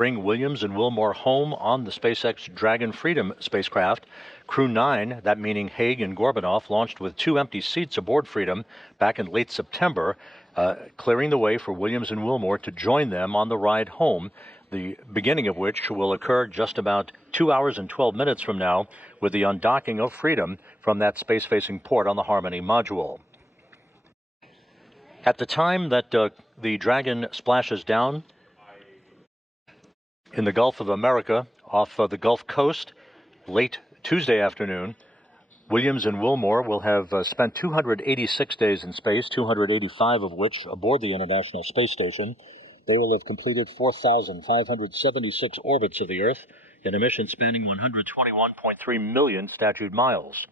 bring Williams and Wilmore home on the SpaceX Dragon Freedom spacecraft. Crew-9, that meaning Hague and Gorbunov, launched with 2 empty seats aboard Freedom back in late September, clearing the way for Williams and Wilmore to join them on the ride home, the beginning of which will occur just about 2 hours and 12 minutes from now with the undocking of Freedom from that space-facing port on the Harmony module. At the time that the Dragon splashes down in the Gulf of America off the Gulf Coast late Tuesday afternoon, Williams and Wilmore will have spent 286 days in space, 285 of which aboard the International Space Station. They will have completed 4,576 orbits of the Earth in a mission spanning 121.3 million statute miles.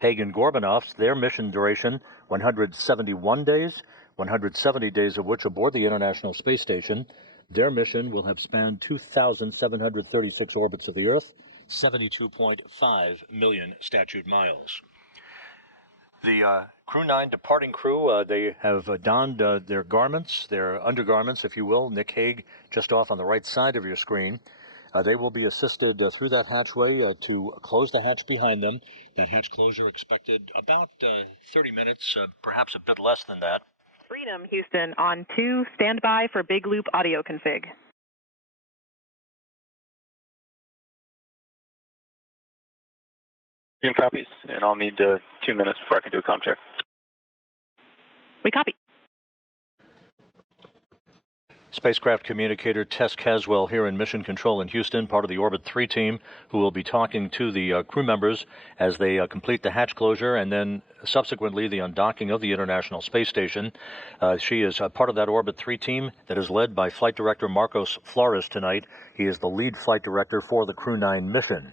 Hague and Gorbunov, their mission duration, 171 days, 170 days of which aboard the International Space Station. Their mission will have spanned 2,736 orbits of the Earth, 72.5 million statute miles. The Crew-9 departing crew, they have donned their garments, their undergarments, if you will. Nick Hague, just off on the right side of your screen. They will be assisted through that hatchway to close the hatch behind them. That hatch closure expected about 30 minutes, perhaps a bit less than that. Freedom, Houston, on 2, standby for big loop audio config. Copies, and I'll need 2 minutes before I can do a comm check. We copy. Spacecraft communicator Tess Caswell here in Mission Control in Houston, part of the Orbit 3 team, who will be talking to the crew members as they complete the hatch closure and then subsequently the undocking of the International Space Station. She is part of that Orbit 3 team that is led by Flight Director Marcos Flores tonight. He is the lead flight director for the Crew-9 mission.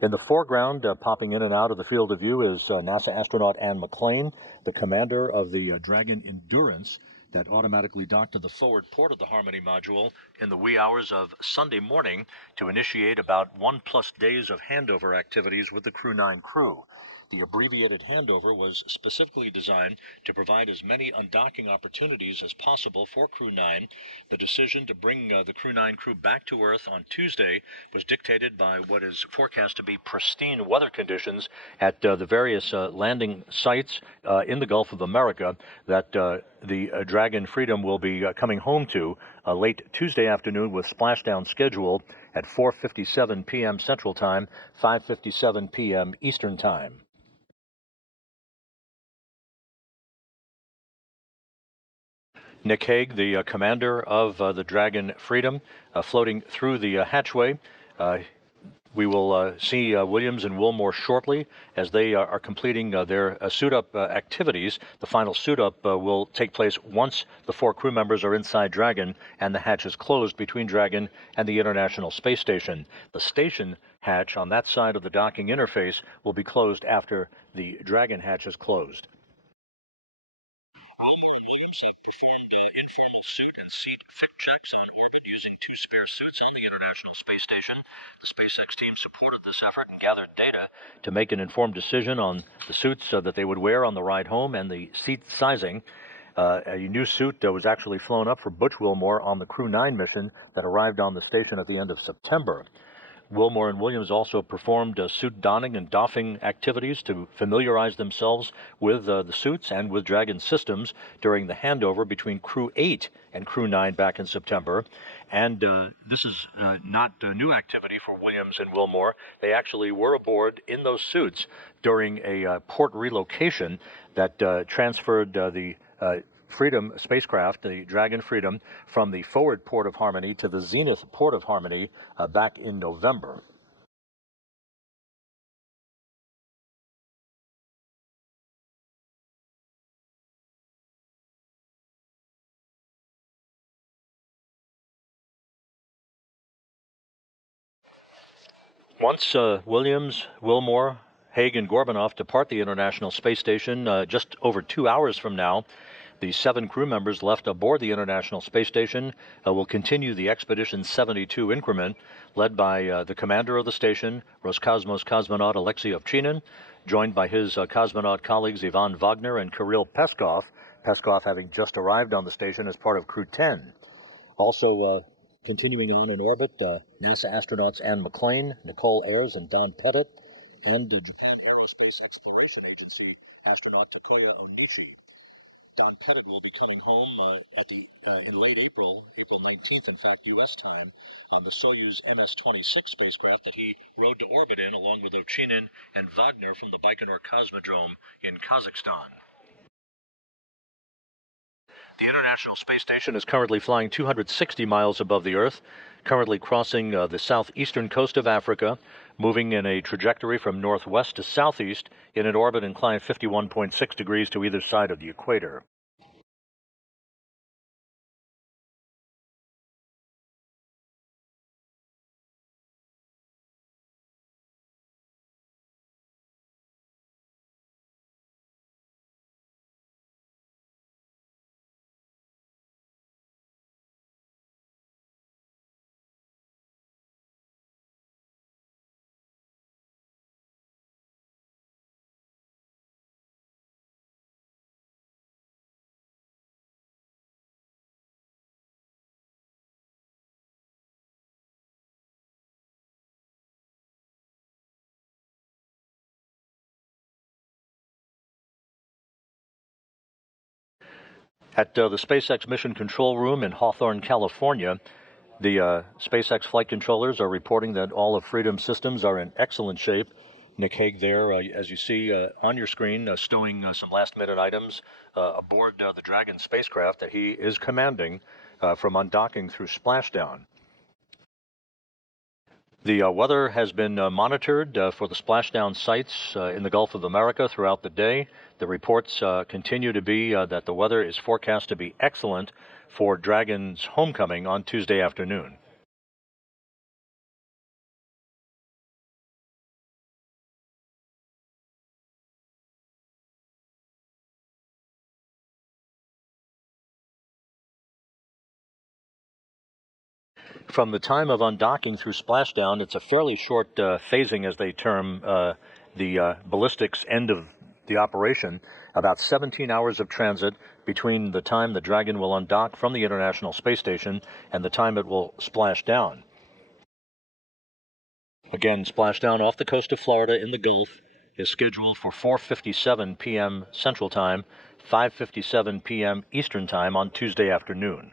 In the foreground, popping in and out of the field of view, is NASA astronaut Anne McClain, the commander of the Dragon Endurance that automatically docked to the forward port of the Harmony module in the wee hours of Sunday morning to initiate about 1+ days of handover activities with the Crew-9 crew. The abbreviated handover was specifically designed to provide as many undocking opportunities as possible for Crew-9. The decision to bring the Crew-9 crew back to Earth on Tuesday was dictated by what is forecast to be pristine weather conditions at the various landing sites in the Gulf of America that the Dragon Freedom will be coming home to late Tuesday afternoon with splashdown scheduled at 4:57 p.m. Central Time, 5:57 p.m. Eastern Time. Nick Hague, the commander of the Dragon Freedom, floating through the hatchway. We will see Williams and Wilmore shortly as they are completing their suit-up activities. The final suit-up will take place once the 4 crew members are inside Dragon and the hatch is closed between Dragon and the International Space Station. The station hatch on that side of the docking interface will be closed after the Dragon hatch is closed. Seat fit checks on orbit using 2 spare suits on the International Space Station. The SpaceX team supported this effort and gathered data to make an informed decision on the suits that they would wear on the ride home and the seat sizing. A new suit was actually flown up for Butch Wilmore on the Crew-9 mission that arrived on the station at the end of September. Wilmore and Williams also performed suit donning and doffing activities to familiarize themselves with the suits and with Dragon systems during the handover between Crew-8 and Crew-9 back in September. And this is not a new activity for Williams and Wilmore. They actually were aboard in those suits during a port relocation that transferred the Freedom spacecraft, the Dragon Freedom, from the forward port of Harmony to the zenith port of Harmony back in November. Once Williams, Wilmore, Hague, and Gorbunov depart the International Space Station just over 2 hours from now, the 7 crew members left aboard the International Space Station will continue the Expedition 72 increment, led by the commander of the station, Roscosmos cosmonaut Alexei Ovchinin, joined by his cosmonaut colleagues Ivan Wagner and Kirill Peskov, Peskov having just arrived on the station as part of Crew 10. Also Continuing on in orbit, NASA astronauts Anne McClain, Nicole Ayers, and Don Pettit, and Japan Aerospace Exploration Agency astronaut Takuya Onishi. Don Pettit will be coming home in late April, April 19th, in fact, U.S. time, on the Soyuz MS-26 spacecraft that he rode to orbit in, along with Ovchinin and Wagner from the Baikonur Cosmodrome in Kazakhstan. The International Space Station is currently flying 260 miles above the Earth, currently crossing the southeastern coast of Africa, moving in a trajectory from northwest to southeast in an orbit inclined 51.6 degrees to either side of the equator. At the SpaceX Mission Control Room in Hawthorne, California, the SpaceX flight controllers are reporting that all of Freedom's systems are in excellent shape. Nick Hague there, as you see on your screen, stowing some last-minute items aboard the Dragon spacecraft that he is commanding from undocking through splashdown. The weather has been monitored for the splashdown sites in the Gulf of America throughout the day. The reports continue to be that the weather is forecast to be excellent for Dragon's homecoming on Tuesday afternoon. From the time of undocking through splashdown, it's a fairly short phasing, as they term the ballistics end of the operation, about 17 hours of transit between the time the Dragon will undock from the International Space Station and the time it will splash down. Again, splashdown off the coast of Florida in the Gulf is scheduled for 4:57 p.m. Central Time, 5:57 p.m. Eastern Time on Tuesday afternoon.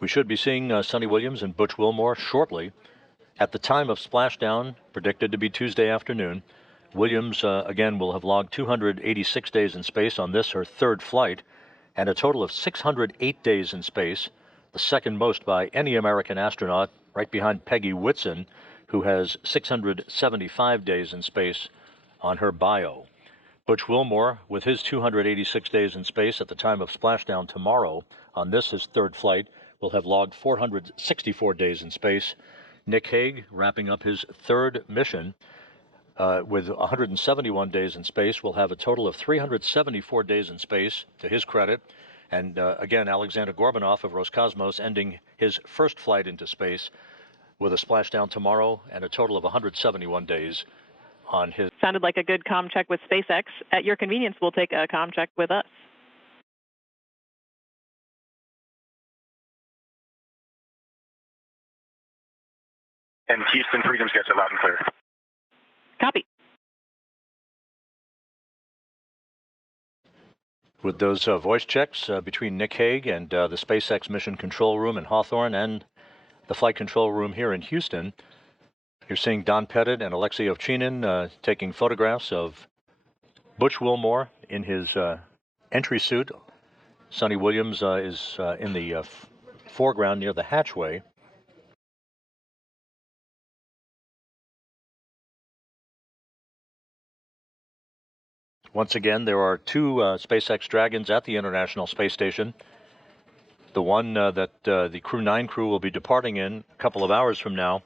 We should be seeing Suni Williams and Butch Wilmore shortly. At the time of splashdown, predicted to be Tuesday afternoon, Williams again will have logged 286 days in space on this, her third flight, and a total of 608 days in space, the second most by any American astronaut, right behind Peggy Whitson, who has 675 days in space on her bio. Butch Wilmore, with his 286 days in space at the time of splashdown tomorrow, on this, his third flight, will have logged 464 days in space. Nick Hague, wrapping up his third mission with 171 days in space, will have a total of 374 days in space, to his credit. And again, Aleksandr Gorbunov of Roscosmos ending his first flight into space with a splashdown tomorrow and a total of 171 days on his. Sounded like a good comm check with SpaceX. At your convenience, we'll take a comm check with us. And Houston, Freedom's got you loud and clear. Copy. With those voice checks between Nick Hague and the SpaceX Mission Control Room in Hawthorne and the Flight Control Room here in Houston, you're seeing Don Pettit and Alexei Ovchinin taking photographs of Butch Wilmore in his entry suit. Suni Williams is in the foreground near the hatchway. Once again, there are two SpaceX Dragons at the International Space Station. The one that the Crew-9 crew will be departing in a couple of hours from now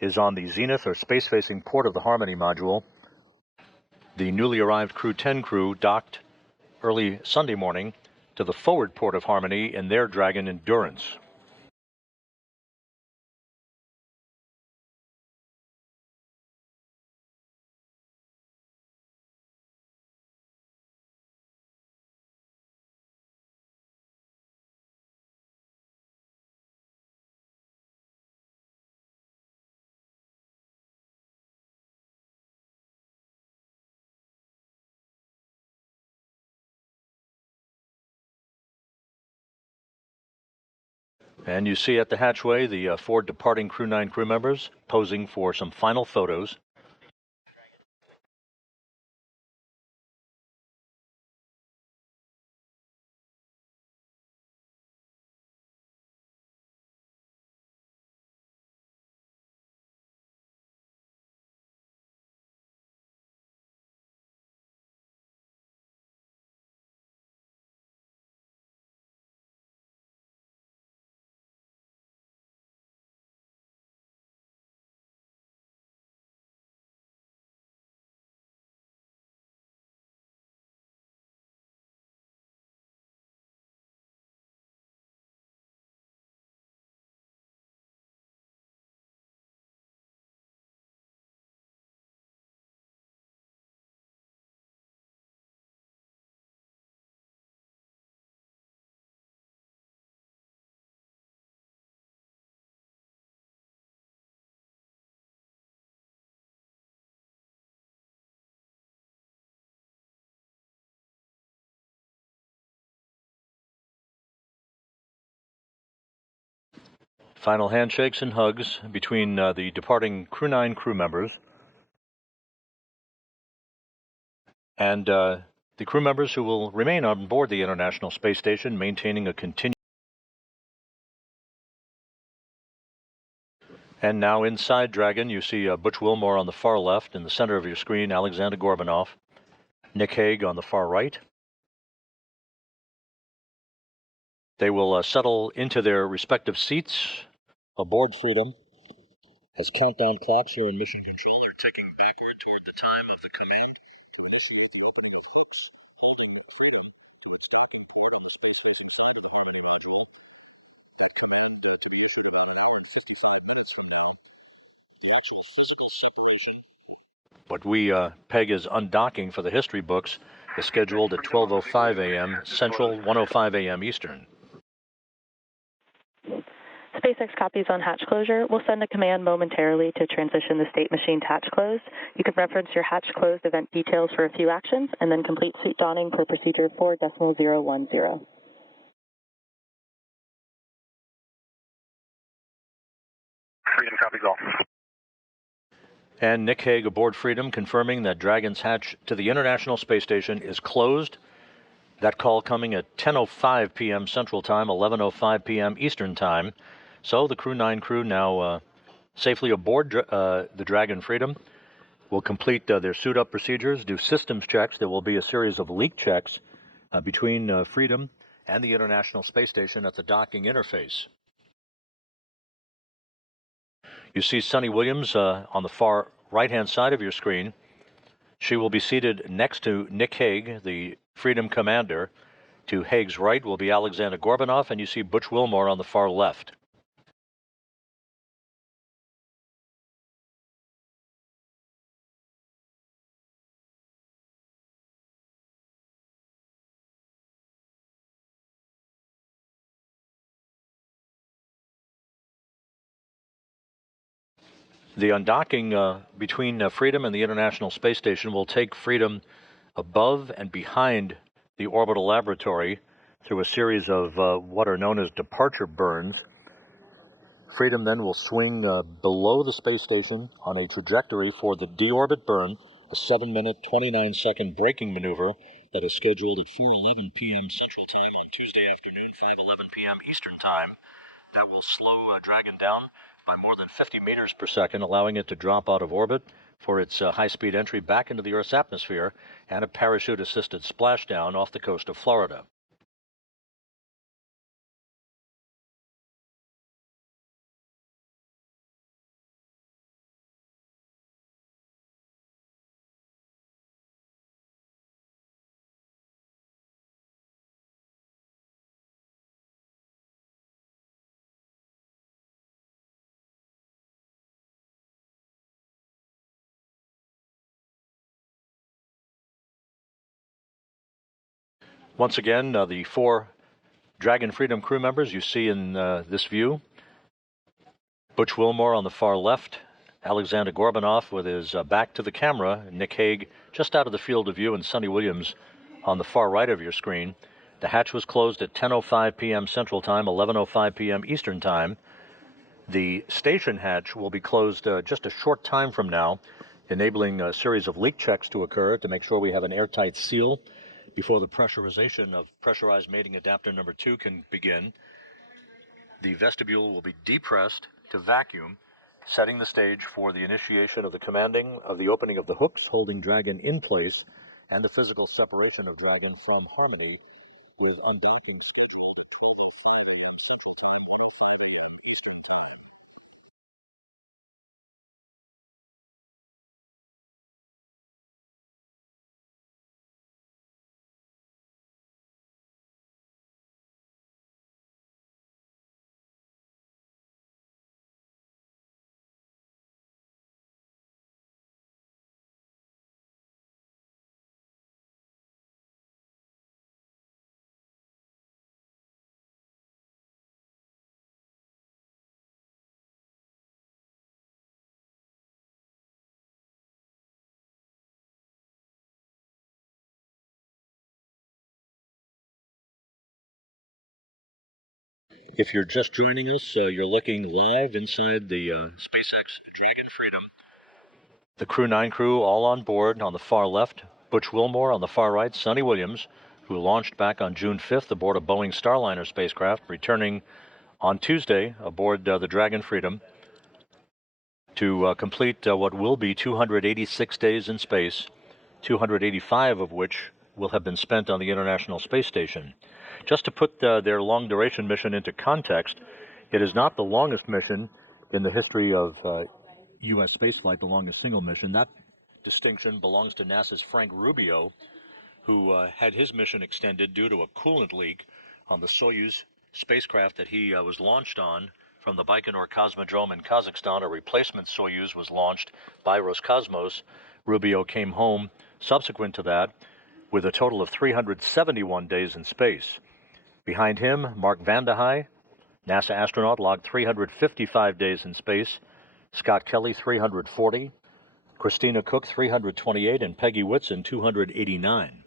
is on the zenith or space-facing port of the Harmony module. The newly arrived Crew-10 crew docked early Sunday morning to the forward port of Harmony in their Dragon Endurance. And you see at the hatchway the 4 departing Crew-9 crew members posing for some final photos. Final handshakes and hugs between the departing Crew-9 crew members and the crew members who will remain on board the International Space Station, maintaining a continued. And now inside Dragon, you see Butch Wilmore on the far left. In the center of your screen, Aleksandr Gorbunov. Nick Hague on the far right. They will settle into their respective seats aboard Freedom as countdown clocks here in Mission Control are ticking backward toward the time of the command. What we peg as undocking for the history books is scheduled at 12:05 a.m. Central, 1:05 a.m. Eastern. SpaceX copies on hatch closure. We'll send a command momentarily to transition the state machine to hatch closed. You can reference your hatch closed event details for a few actions, and then complete suit donning per procedure 4.010. Freedom copies all. And Nick Hague aboard Freedom confirming that Dragon's hatch to the International Space Station is closed. That call coming at 10:05 p.m. Central Time, 11:05 p.m. Eastern Time. So the Crew-9 crew now safely aboard the Dragon Freedom will complete their suit-up procedures, do systems checks. There will be a series of leak checks between Freedom and the International Space Station at the docking interface. You see Suni Williams on the far right-hand side of your screen. She will be seated next to Nick Hague, the Freedom commander. To Hague's right will be Aleksandr Gorbunov, and you see Butch Wilmore on the far left. The undocking between Freedom and the International Space Station will take Freedom above and behind the orbital laboratory through a series of what are known as departure burns. Freedom then will swing below the space station on a trajectory for the deorbit burn, a 7-minute, 29-second braking maneuver that is scheduled at 4:11 p.m. Central Time on Tuesday afternoon, 5:11 p.m. Eastern Time. That will slow Dragon down by more than 50 meters per second, allowing it to drop out of orbit for its high-speed entry back into the Earth's atmosphere and a parachute-assisted splashdown off the coast of Florida. Once again, the 4 Dragon Freedom crew members you see in this view. Butch Wilmore on the far left, Aleksandr Gorbunov with his back to the camera, Nick Hague just out of the field of view, and Suni Williams on the far right of your screen. The hatch was closed at 10:05 p.m. Central Time, 11:05 p.m. Eastern Time. The station hatch will be closed just a short time from now, enabling a series of leak checks to occur to make sure we have an airtight seal before the pressurization of pressurized mating adapter number 2 can begin. The vestibule will be depressed to vacuum, setting the stage for the initiation of the commanding of the opening of the hooks holding Dragon in place and the physical separation of Dragon from Harmony, with undocking scheduled. If you're just joining us, you're looking live inside the SpaceX Dragon Freedom. The Crew-9 crew all on board on the far left, Butch Wilmore on the far right, Suni Williams, who launched back on June 5th aboard a Boeing Starliner spacecraft, returning on Tuesday aboard the Dragon Freedom to complete what will be 286 days in space, 285 of which will have been spent on the International Space Station. Just to put their long-duration mission into context, it is not the longest mission in the history of U.S. spaceflight, the longest single mission. That distinction belongs to NASA's Frank Rubio, who had his mission extended due to a coolant leak on the Soyuz spacecraft that he was launched on from the Baikonur Cosmodrome in Kazakhstan. A replacement Soyuz was launched by Roscosmos. Rubio came home subsequent to that with a total of 371 days in space. Behind him, Mark Vande Hei, NASA astronaut, logged 355 days in space. Scott Kelly, 340. Christina Cook, 328. And Peggy Whitson, 289.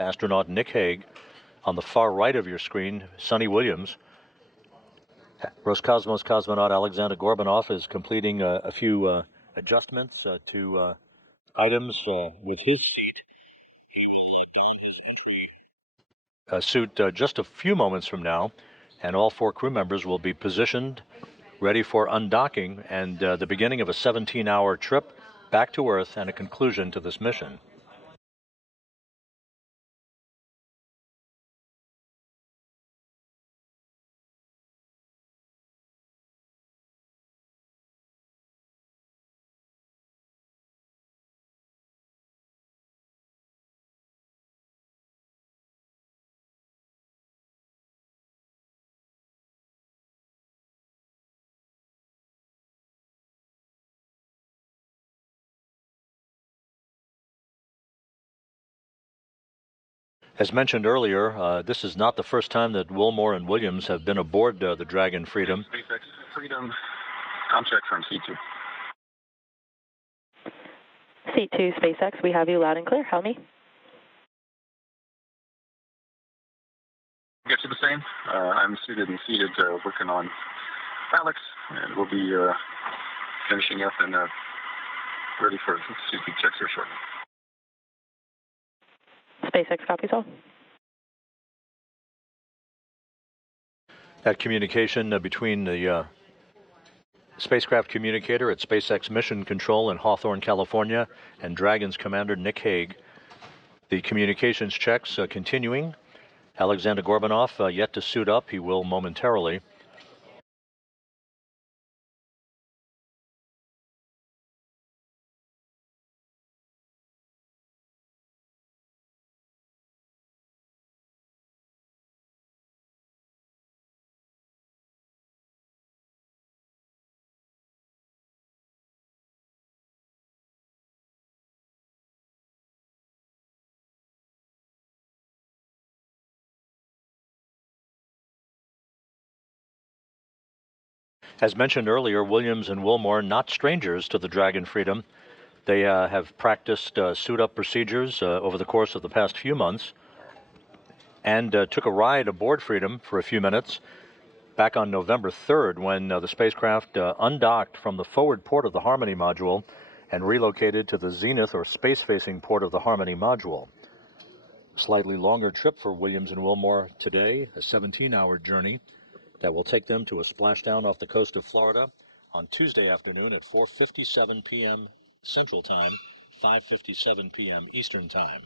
Astronaut Nick Hague. On the far right of your screen, Suni Williams. Roscosmos cosmonaut Aleksandr Gorbunov is completing a few adjustments to items with his suit just a few moments from now, and all 4 crew members will be positioned, ready for undocking and the beginning of a 17-hour trip back to Earth and a conclusion to this mission. As mentioned earlier, this is not the first time that Wilmore and Williams have been aboard the Dragon Freedom. SpaceX Freedom, contract from C2. C2 SpaceX, we have you loud and clear. How me? Get you the same. I'm suited and seated, working on Alex, and we'll be finishing up and ready for suit checks here shortly. SpaceX copies all. That communication between the spacecraft communicator at SpaceX Mission Control in Hawthorne, California, and Dragon's commander, Nick Hague. The communications checks continuing. Aleksandr Gorbunov yet to suit up. He will momentarily. As mentioned earlier, Williams and Wilmore not strangers to the Dragon Freedom. They have practiced suit-up procedures over the course of the past few months and took a ride aboard Freedom for a few minutes back on November 3rd when the spacecraft undocked from the forward port of the Harmony module and relocated to the zenith or space-facing port of the Harmony module. Slightly longer trip for Williams and Wilmore today, a 17-hour journey that will take them to a splashdown off the coast of Florida on Tuesday afternoon at 4:57 p.m. Central Time, 5:57 p.m. Eastern Time.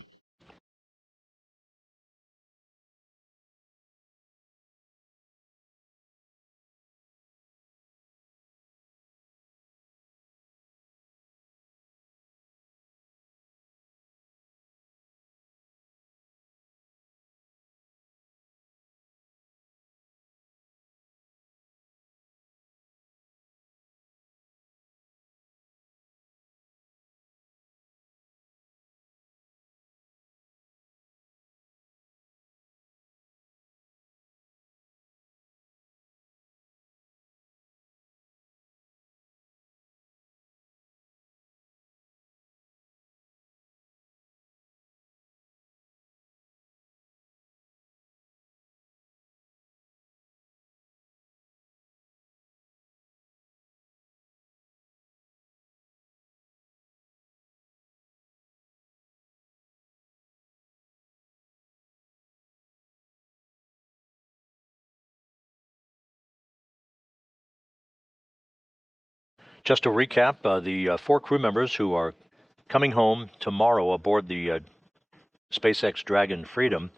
Just to recap, the 4 crew members who are coming home tomorrow aboard the SpaceX Dragon Freedom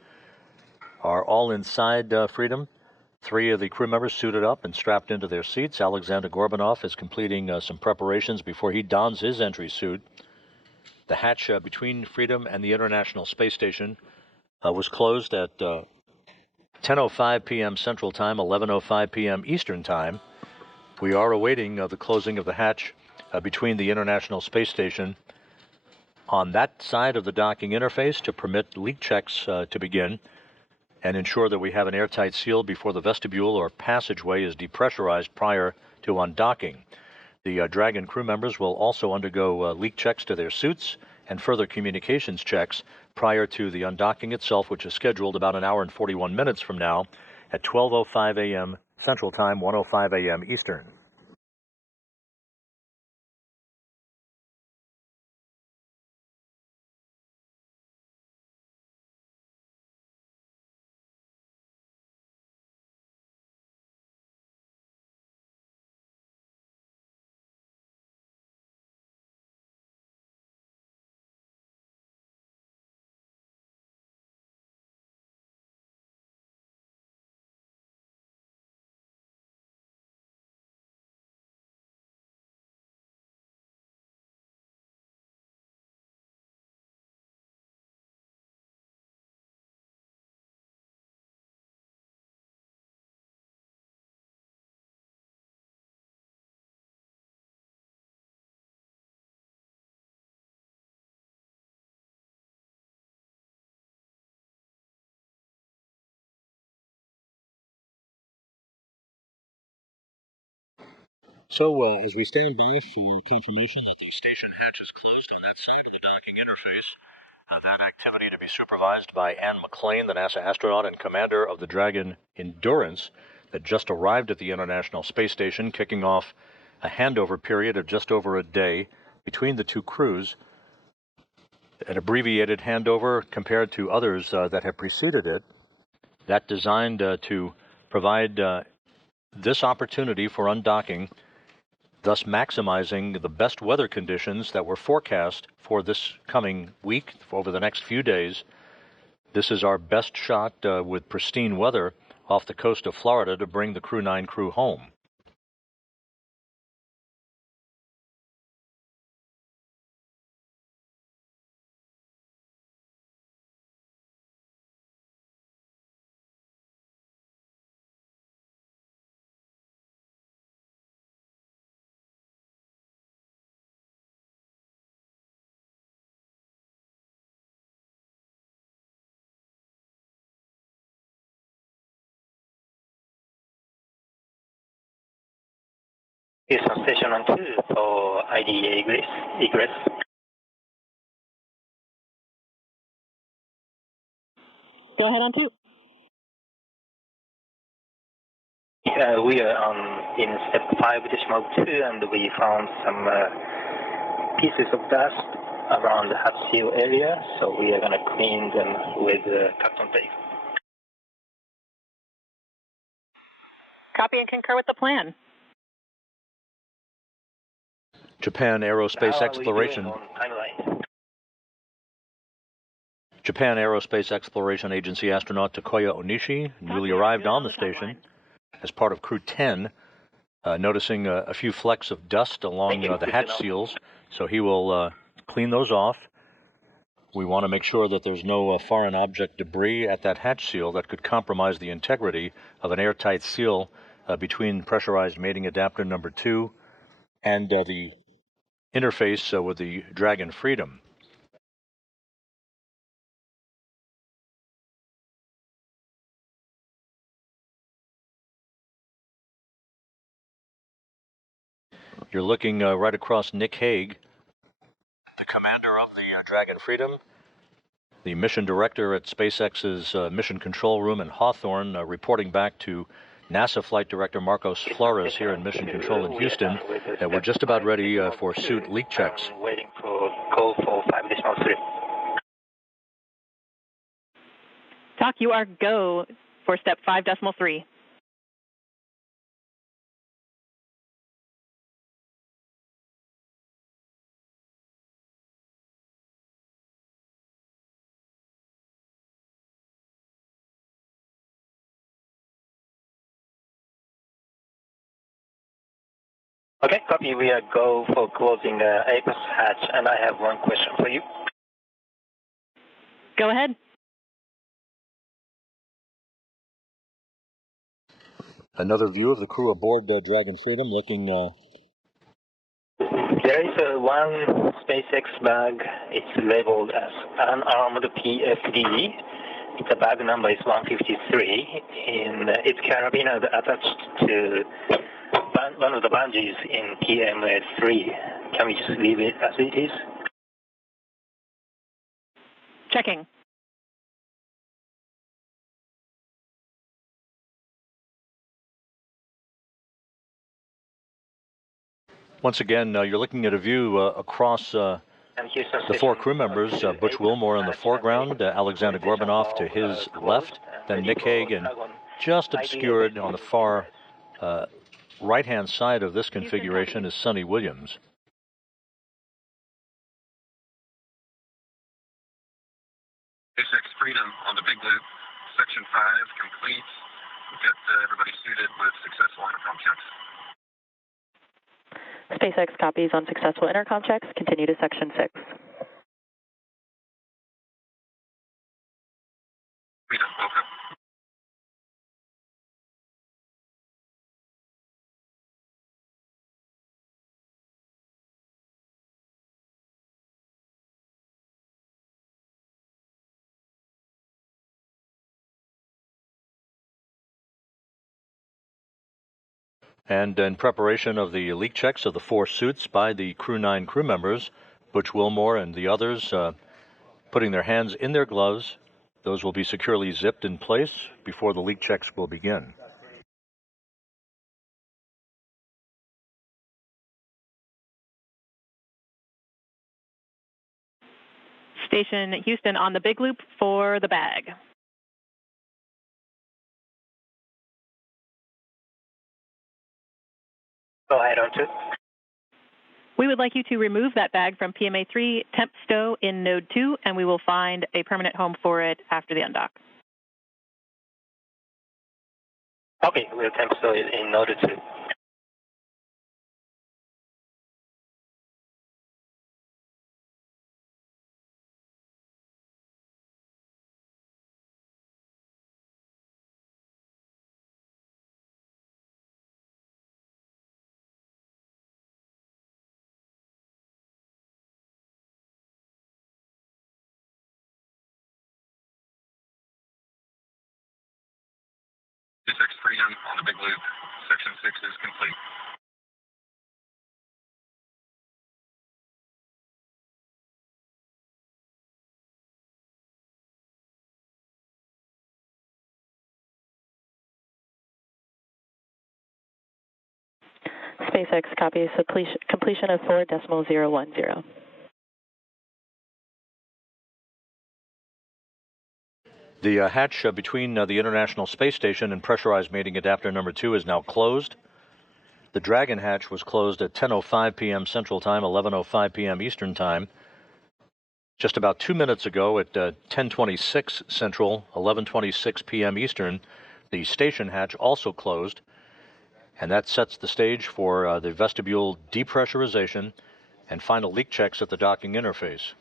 are all inside Freedom. 3 of the crew members suited up and strapped into their seats. Aleksandr Gorbunov is completing some preparations before he dons his entry suit. The hatch between Freedom and the International Space Station was closed at 10:05 p.m. Central Time, 11:05 p.m. Eastern Time. We are awaiting the closing of the hatch between the International Space Station on that side of the docking interface to permit leak checks to begin and ensure that we have an airtight seal before the vestibule or passageway is depressurized prior to undocking. The Dragon crew members will also undergo leak checks to their suits and further communications checks prior to the undocking itself, which is scheduled about an hour and 41 minutes from now at 12:05 a.m. Central Time, 1:05 a.m. Eastern. So, as we stand by for confirmation that the station hatch is closed on that side of the docking interface, that activity to be supervised by Ann McClain, the NASA astronaut and commander of the Dragon Endurance that just arrived at the International Space Station, kicking off a handover period of just over a day between the 2 crews. an abbreviated handover compared to others that have preceded it, that designed to provide this opportunity for undocking, thus maximizing the best weather conditions that were forecast for this coming week, over the next few days. This is our best shot with pristine weather off the coast of Florida to bring the Crew-9 crew home. Is on station on 2 for ID egress. Go ahead on 2. We are in step 5.2 and we found some pieces of dust around the hatch seal area, so we are going to clean them with cotton tape. Copy and concur with the plan. Japan Aerospace How Exploration. Are we doing on timeline? Japan Aerospace Exploration Agency astronaut Takuya Onishi newly arrived on the station as part of Crew 10, noticing a few flecks of dust along the hatch seals, so he will clean those off. We want to make sure that there's no foreign object debris at that hatch seal that could compromise the integrity of an airtight seal between pressurized mating adapter number 2 and the interface with the Dragon Freedom. You're looking right across Nick Hague, the commander of the Dragon Freedom, the mission director at SpaceX's Mission Control Room in Hawthorne, reporting back to NASA Flight Director Marcos Flores here in Mission Control in Houston. We're just about ready for suit leak checks. Waiting for call for 5.3. Doc, you are go for step 5.3. Okay, copy. We are go for closing the apex hatch, and I have one question for you. Go ahead. Another view of the crew aboard the Dragon Freedom looking... There is one SpaceX bag. It's labeled as unarmed PFD. The bag number is 153, and its carabiner attached to one of the bungees in PMS3. Can we just leave it as it is? Checking. Once again, you're looking at a view across the 4 crew members, Butch Wilmore in the foreground, Aleksandr Gorbunov to his left, then Nick Hague, and just obscured on the far right-hand side of this configuration is Suni Williams. SpaceX Freedom on the big loop, section 5 complete. We've got everybody suited with successful intercom checks. SpaceX copies on successful intercom checks. Continue to section 6. Freedom, welcome. And in preparation of the leak checks of the 4 suits by the Crew-9 crew members, Butch Wilmore and the others putting their hands in their gloves. Those will be securely zipped in place before the leak checks will begin. Station Houston on the big loop for the bag. Go ahead, on 2. We would like you to remove that bag from PMA 3 temp stow in node 2, and we will find a permanent home for it after the undock. Okay, we'll temp stow it in node 2. SpaceX Freedom on the big loop, section 6 is complete. SpaceX copies completion of 4.010. The hatch between the International Space Station and pressurized mating adapter number 2 is now closed. The Dragon hatch was closed at 10:05 p.m. Central Time, 11:05 p.m. Eastern Time. Just about 2 minutes ago at 10:26 Central, 11:26 p.m. Eastern, the station hatch also closed, and that sets the stage for the vestibule depressurization and final leak checks at the docking interface.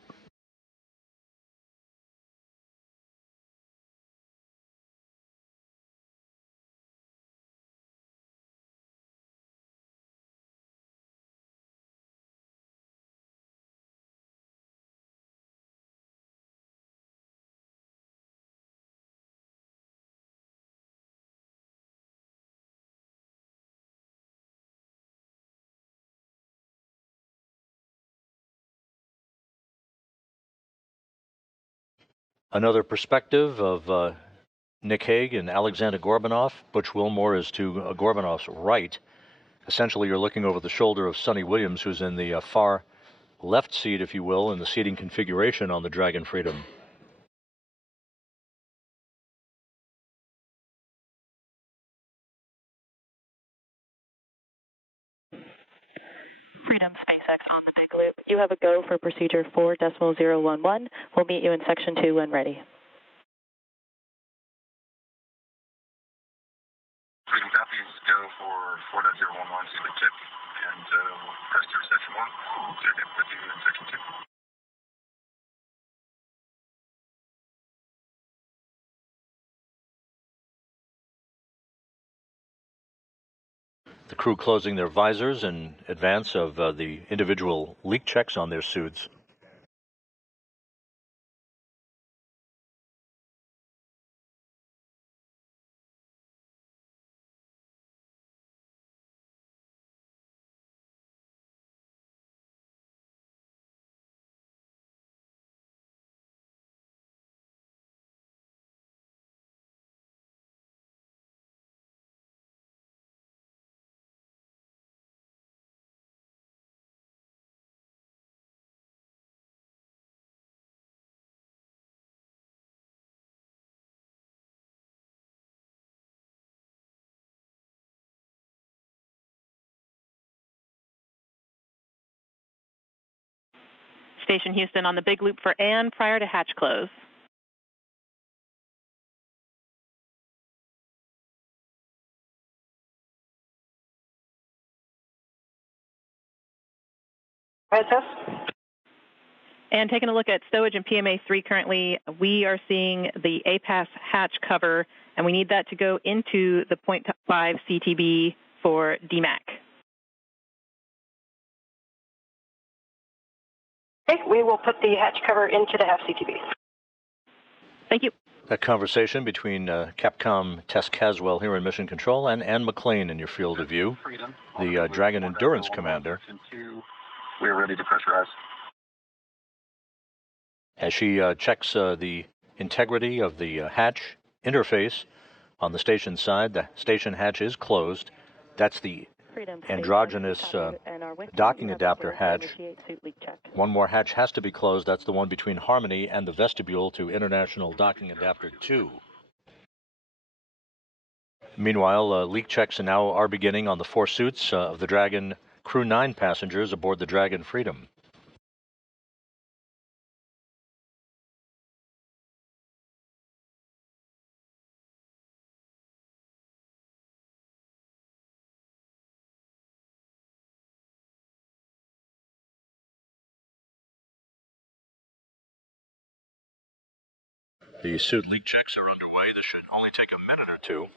Another perspective of Nick Hague and Aleksandr Gorbunov. Butch Wilmore is to Gorbunov's right. Essentially, you're looking over the shoulder of Suni Williams, who's in the far left seat, if you will, in the seating configuration on the Dragon Freedom. Freedom SpaceX on the big loop. You have a go for procedure 4.011. We'll meet you in section 2 when ready. Freedom copies, go for 4.011, see the tip, and we'll press through section 1. Check in with you in section 2. The crew closing their visors in advance of the individual leak checks on their suits. Station Houston on the big loop for Ann prior to hatch close. Right, Tess? And taking a look at stowage and PMA 3 currently, we are seeing the APAS hatch cover, and we need that to go into the 0.5 CTB for DMAC. Okay, we will put the hatch cover into the half CTB. Thank you. That conversation between Capcom Tess Caswell here in Mission Control and Ann McLean in your field of view, the Dragon Endurance Commander. We are ready to pressurize. As she checks the integrity of the hatch interface on the station side, the station hatch is closed. That's the androgynous docking adapter hatch. One more hatch has to be closed. That's the one between Harmony and the vestibule to International Docking Adapter 2. Meanwhile, leak checks now are beginning on the 4 suits of the Dragon Crew-9 passengers aboard the Dragon Freedom. The suit leak checks are underway. This should only take a minute or two.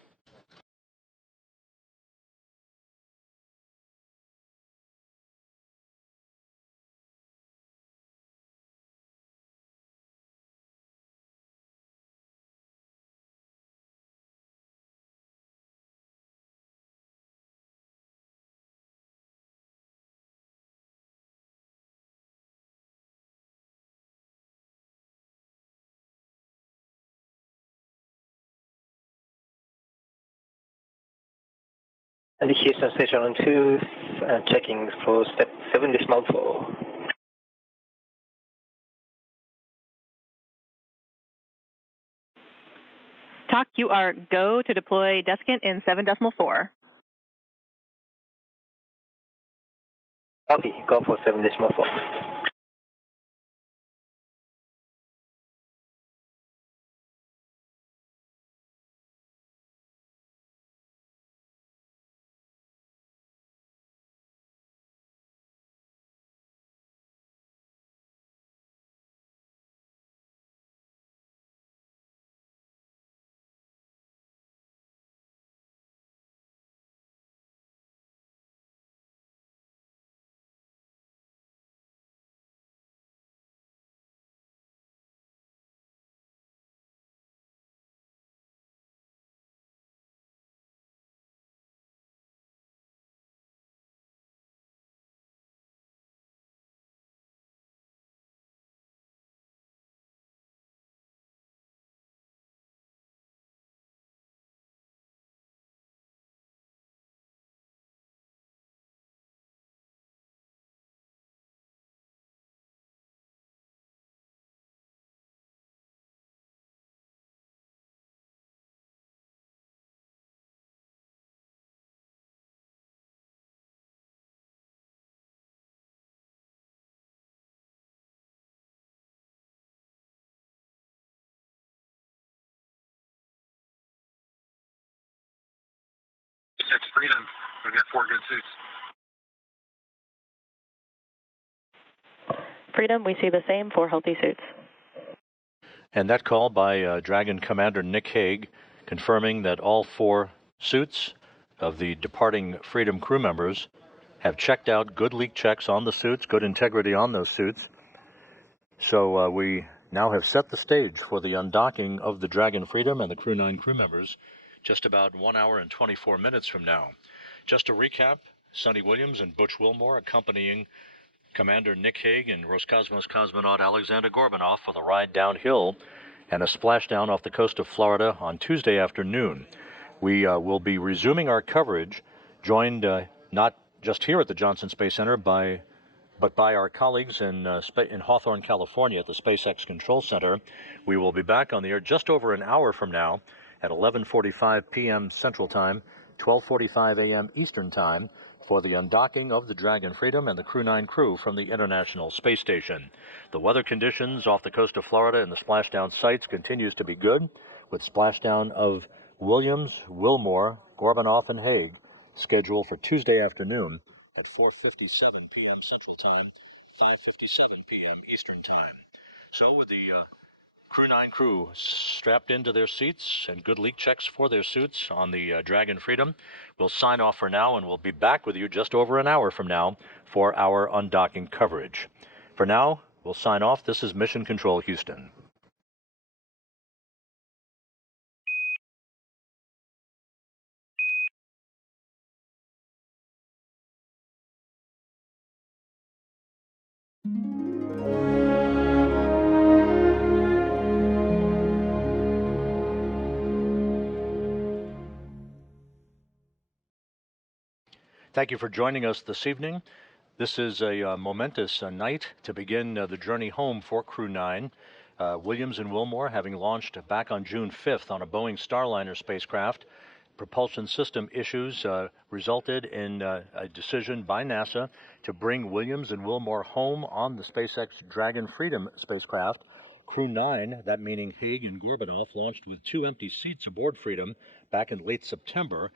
And the Houston station on 2, checking for step 7.4. TOC, you are go to deploy desiccant in 7.4. Copy, go for 7.4. SpaceX Freedom, we've got 4 good suits. Freedom, we see the same 4 healthy suits. And that call by Dragon Commander Nick Hague confirming that all 4 suits of the departing Freedom crew members have checked out, good leak checks on the suits, good integrity on those suits. So we now have set the stage for the undocking of the Dragon Freedom and the Crew-9 crew members just about 1 hour and 24 minutes from now. Just to recap, Suni Williams and Butch Wilmore accompanying Commander Nick Hague and Roscosmos cosmonaut Aleksandr Gorbunov for the ride downhill and a splashdown off the coast of Florida on Tuesday afternoon. We will be resuming our coverage, joined not just here at the Johnson Space Center but by our colleagues in Hawthorne, California at the SpaceX Control Center. We will be back on the air just over an hour from now at 11:45 p.m. Central Time, 12:45 a.m. Eastern Time, for the undocking of the Dragon Freedom and the Crew-9 crew from the International Space Station. The weather conditions off the coast of Florida and the splashdown sites continues to be good, with splashdown of Williams, Wilmore, Gorbunov, and Hague scheduled for Tuesday afternoon at 4:57 p.m. Central Time, 5:57 p.m. Eastern Time. So with the Crew-9 crew strapped into their seats and good leak checks for their suits on the Dragon Freedom, we'll sign off for now, and we'll be back with you just over an hour from now for our undocking coverage. For now, we'll sign off. This is Mission Control Houston. Thank you for joining us this evening. This is a momentous night to begin the journey home for Crew-9. Williams and Wilmore, having launched back on June 5th on a Boeing Starliner spacecraft, propulsion system issues resulted in a decision by NASA to bring Williams and Wilmore home on the SpaceX Dragon Freedom spacecraft. Crew-9, that meaning Hague and Gorbunov, launched with 2 empty seats aboard Freedom back in late September,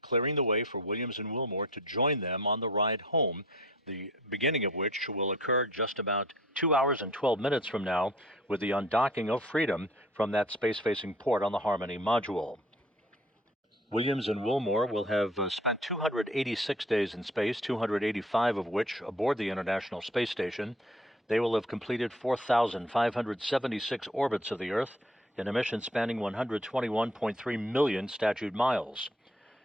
clearing the way for Williams and Wilmore to join them on the ride home, the beginning of which will occur just about 2 hours and 12 minutes from now with the undocking of Freedom from that space-facing port on the Harmony module. Williams and Wilmore will have spent 286 days in space, 285 of which aboard the International Space Station. They will have completed 4,576 orbits of the Earth in a mission spanning 121.3 million statute miles.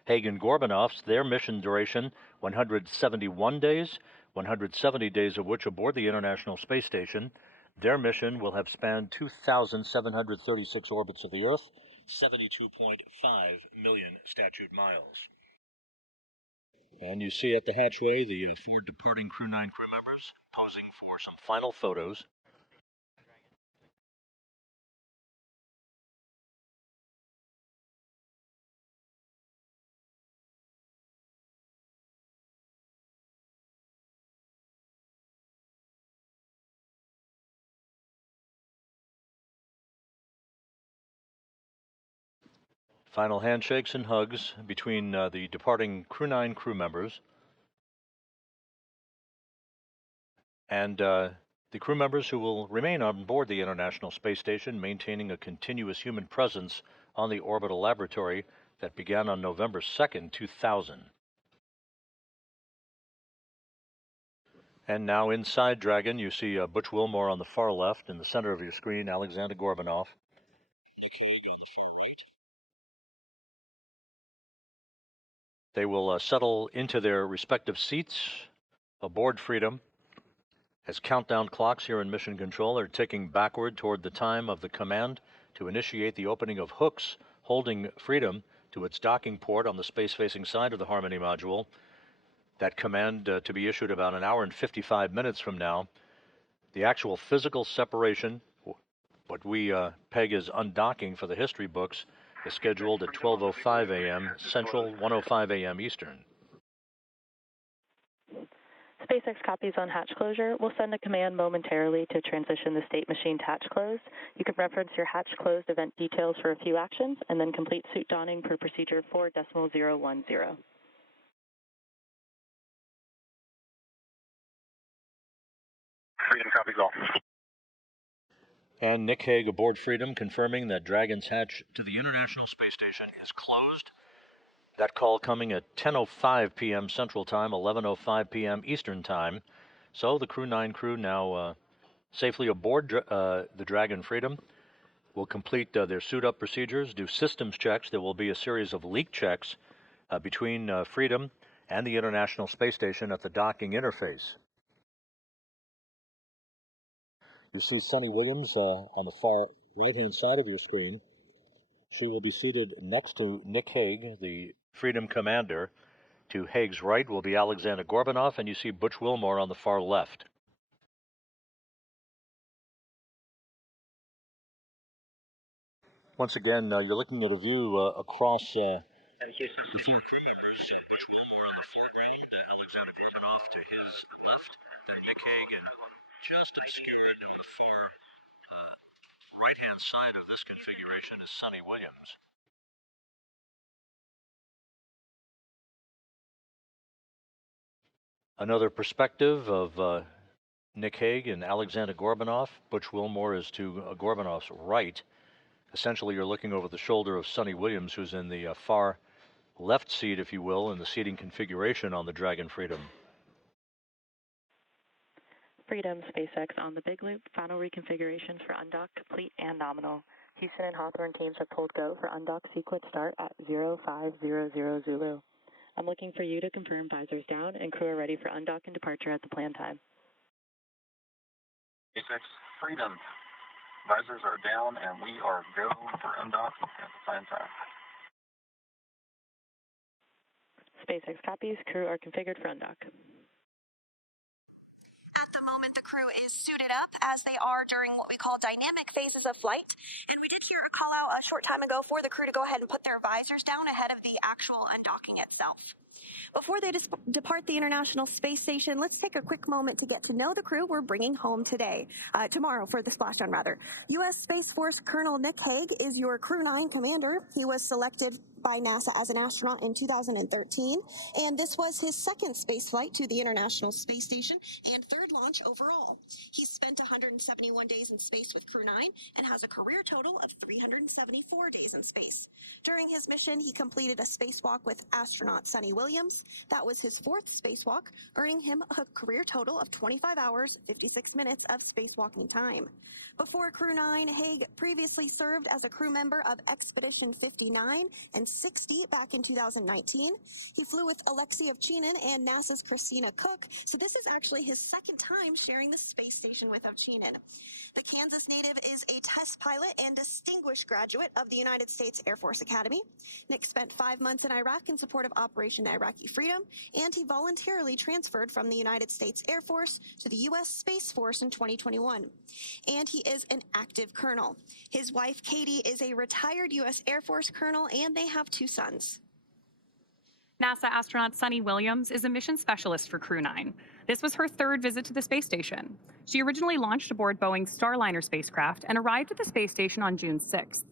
Hague and Gorbunov's, their mission duration, 171 days, 170 days of which aboard the International Space Station. Their mission will have spanned 2,736 orbits of the Earth, 72.5 million statute miles. And you see at the hatchway the 4 departing Crew-9 crew members posing for some final photos. Final handshakes and hugs between the departing Crew-9 crew members and the crew members who will remain on board the International Space Station, maintaining a continuous human presence on the orbital laboratory that began on November 2nd, 2000. And now inside Dragon, you see Butch Wilmore on the far left. In the center of your screen, Aleksandr Gorbunov. They will settle into their respective seats aboard Freedom as countdown clocks here in Mission Control are ticking backward toward the time of the command to initiate the opening of hooks holding Freedom to its docking port on the space-facing side of the Harmony module. That command to be issued about an hour and 55 minutes from now. The actual physical separation, what we peg as undocking for the history books, is scheduled at 12:05 a.m. Central, 1:05 a.m. Eastern. SpaceX copies on hatch closure. We'll send a command momentarily to transition the state machine to hatch closed. You can reference your hatch closed event details for a few actions and then complete suit donning per procedure 4.010. Freedom copies all. And Nick Hague aboard Freedom confirming that Dragon's hatch to the International Space Station is closed. That call coming at 10:05 p.m. Central Time, 11:05 p.m. Eastern Time. So the Crew-9 crew now safely aboard the Dragon Freedom will complete their suit-up procedures, do systems checks. There will be a series of leak checks between Freedom and the International Space Station at the docking interface. You see Suni Williams on the far right-hand side of your screen. She will be seated next to Nick Hague, the Freedom commander. To Hague's right will be Aleksandr Gorbunov, and you see Butch Wilmore on the far left. Once again, you're looking at a view across the four crew members. Butch Wilmore on the foreground, Aleksandr Gorbunov to his left, then Nick Hague, and just obscured on the far right-hand side of this configuration is Suni Williams. Another perspective of Nick Hague and Aleksandr Gorbunov. Butch Wilmore is to Gorbunov's right. Essentially, you're looking over the shoulder of Suni Williams, who's in the far left seat, if you will, in the seating configuration on the Dragon Freedom. Freedom, SpaceX on the Big Loop. Final reconfigurations for undock complete and nominal. Houston and Hawthorne teams have pulled go for undock sequence start at 0500 Zulu. I'm looking for you to confirm visors down and crew are ready for undock and departure at the planned time. SpaceX Freedom. Visors are down and we are go for undock at the planned time. SpaceX copies. Crew are configured for undock. as they are during what we call dynamic phases of flight. And we did hear a call out a short time ago for the crew to go ahead and put their visors down ahead of the actual undocking itself. Before they depart the International Space Station, let's take a quick moment to get to know the crew we're bringing home tomorrow for the splashdown rather. U.S. Space Force Colonel Nick Hague is your Crew-9 commander. He was selected by NASA as an astronaut in 2013, and this was his second space flight to the International Space Station and third launch overall. He spent 171 days in space with Crew-9 and has a career total of 374 days in space. During his mission, he completed a spacewalk with astronaut Suni Williams. That was his fourth spacewalk, earning him a career total of 25 hours, 56 minutes of spacewalking time. Before Crew-9, Hague previously served as a crew member of Expedition 59 and 60 back in 2019. He flew with Aleksandr Gorbunov and NASA's Christina Cook, so this is actually his second time sharing the space station with Gorbunov. The Kansas native is a test pilot and distinguished graduate of the United States Air Force Academy. Nick spent 5 months in Iraq in support of Operation Iraqi Freedom, and he voluntarily transferred from the United States Air Force to the U.S. Space Force in 2021. And he is an active colonel. His wife, Katie, is a retired U.S. Air Force colonel, and they have 2 sons. NASA astronaut Suni Williams is a mission specialist for Crew-9. This was her third visit to the space station. She originally launched aboard Boeing's Starliner spacecraft and arrived at the space station on June 6th.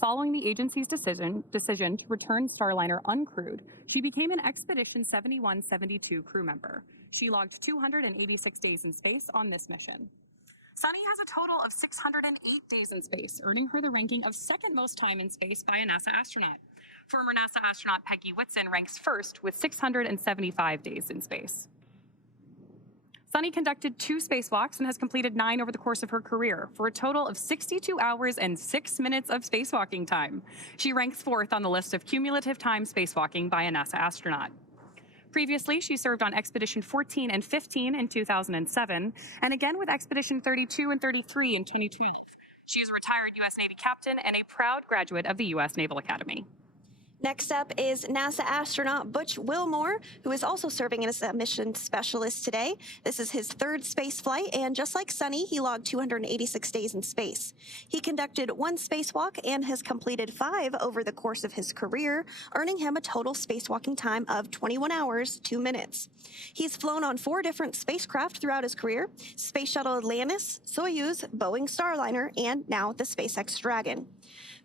Following the agency's decision to return Starliner uncrewed, she became an Expedition 71-72 crew member. She logged 286 days in space on this mission. Suni has a total of 608 days in space, earning her the ranking of second most time in space by a NASA astronaut. Former NASA astronaut Peggy Whitson ranks first with 675 days in space. Suni conducted 2 spacewalks and has completed 9 over the course of her career, for a total of 62 hours and 6 minutes of spacewalking time. She ranks 4th on the list of cumulative time spacewalking by a NASA astronaut. Previously, she served on Expedition 14 and 15 in 2007, and again with Expedition 32 and 33 in 2012. She is a retired U.S. Navy captain and a proud graduate of the U.S. Naval Academy. Next up is NASA astronaut Butch Wilmore, who is also serving as a mission specialist today. This is his 3rd space flight, and just like Suni, he logged 286 days in space. He conducted 1 spacewalk and has completed 5 over the course of his career, earning him a total spacewalking time of 21 hours, 2 minutes. He's flown on 4 different spacecraft throughout his career: Space Shuttle Atlantis, Soyuz, Boeing Starliner, and now the SpaceX Dragon.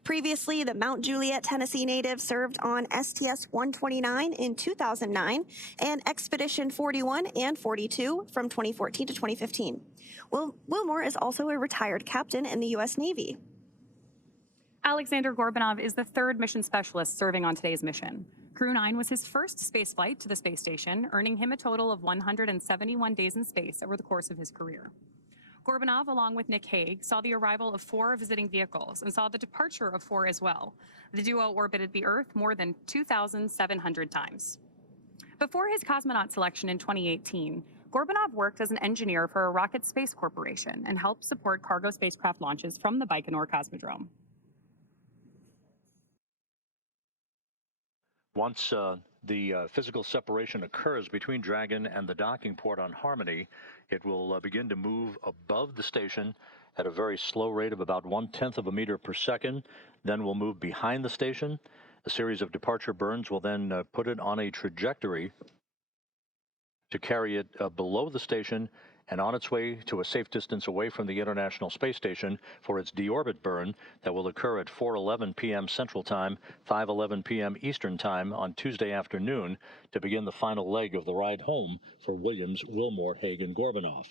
Previously, the Mount Juliet, Tennessee native served on STS-129 in 2009 and Expedition 41 and 42 from 2014 to 2015. Wilmore is also a retired captain in the U.S. Navy. Aleksandr Gorbunov is the 3rd mission specialist serving on today's mission. Crew-9 was his first spaceflight to the space station, earning him a total of 171 days in space over the course of his career. Gorbunov, along with Nick Hague, saw the arrival of 4 visiting vehicles and saw the departure of 4 as well. The duo orbited the Earth more than 2,700 times. Before his cosmonaut selection in 2018, Gorbunov worked as an engineer for a rocket space corporation and helped support cargo spacecraft launches from the Baikonur Cosmodrome. Once the physical separation occurs between Dragon and the docking port on Harmony, it will begin to move above the station at a very slow rate of about 1/10 of a meter per second. Then we'll move behind the station. A series of departure burns will then put it on a trajectory to carry it below the station and on its way to a safe distance away from the International Space Station for its deorbit burn that will occur at 4:11 p.m. Central Time, 5:11 p.m. Eastern Time on Tuesday afternoon to begin the final leg of the ride home for Williams, Wilmore, Hague, and Gorbunov.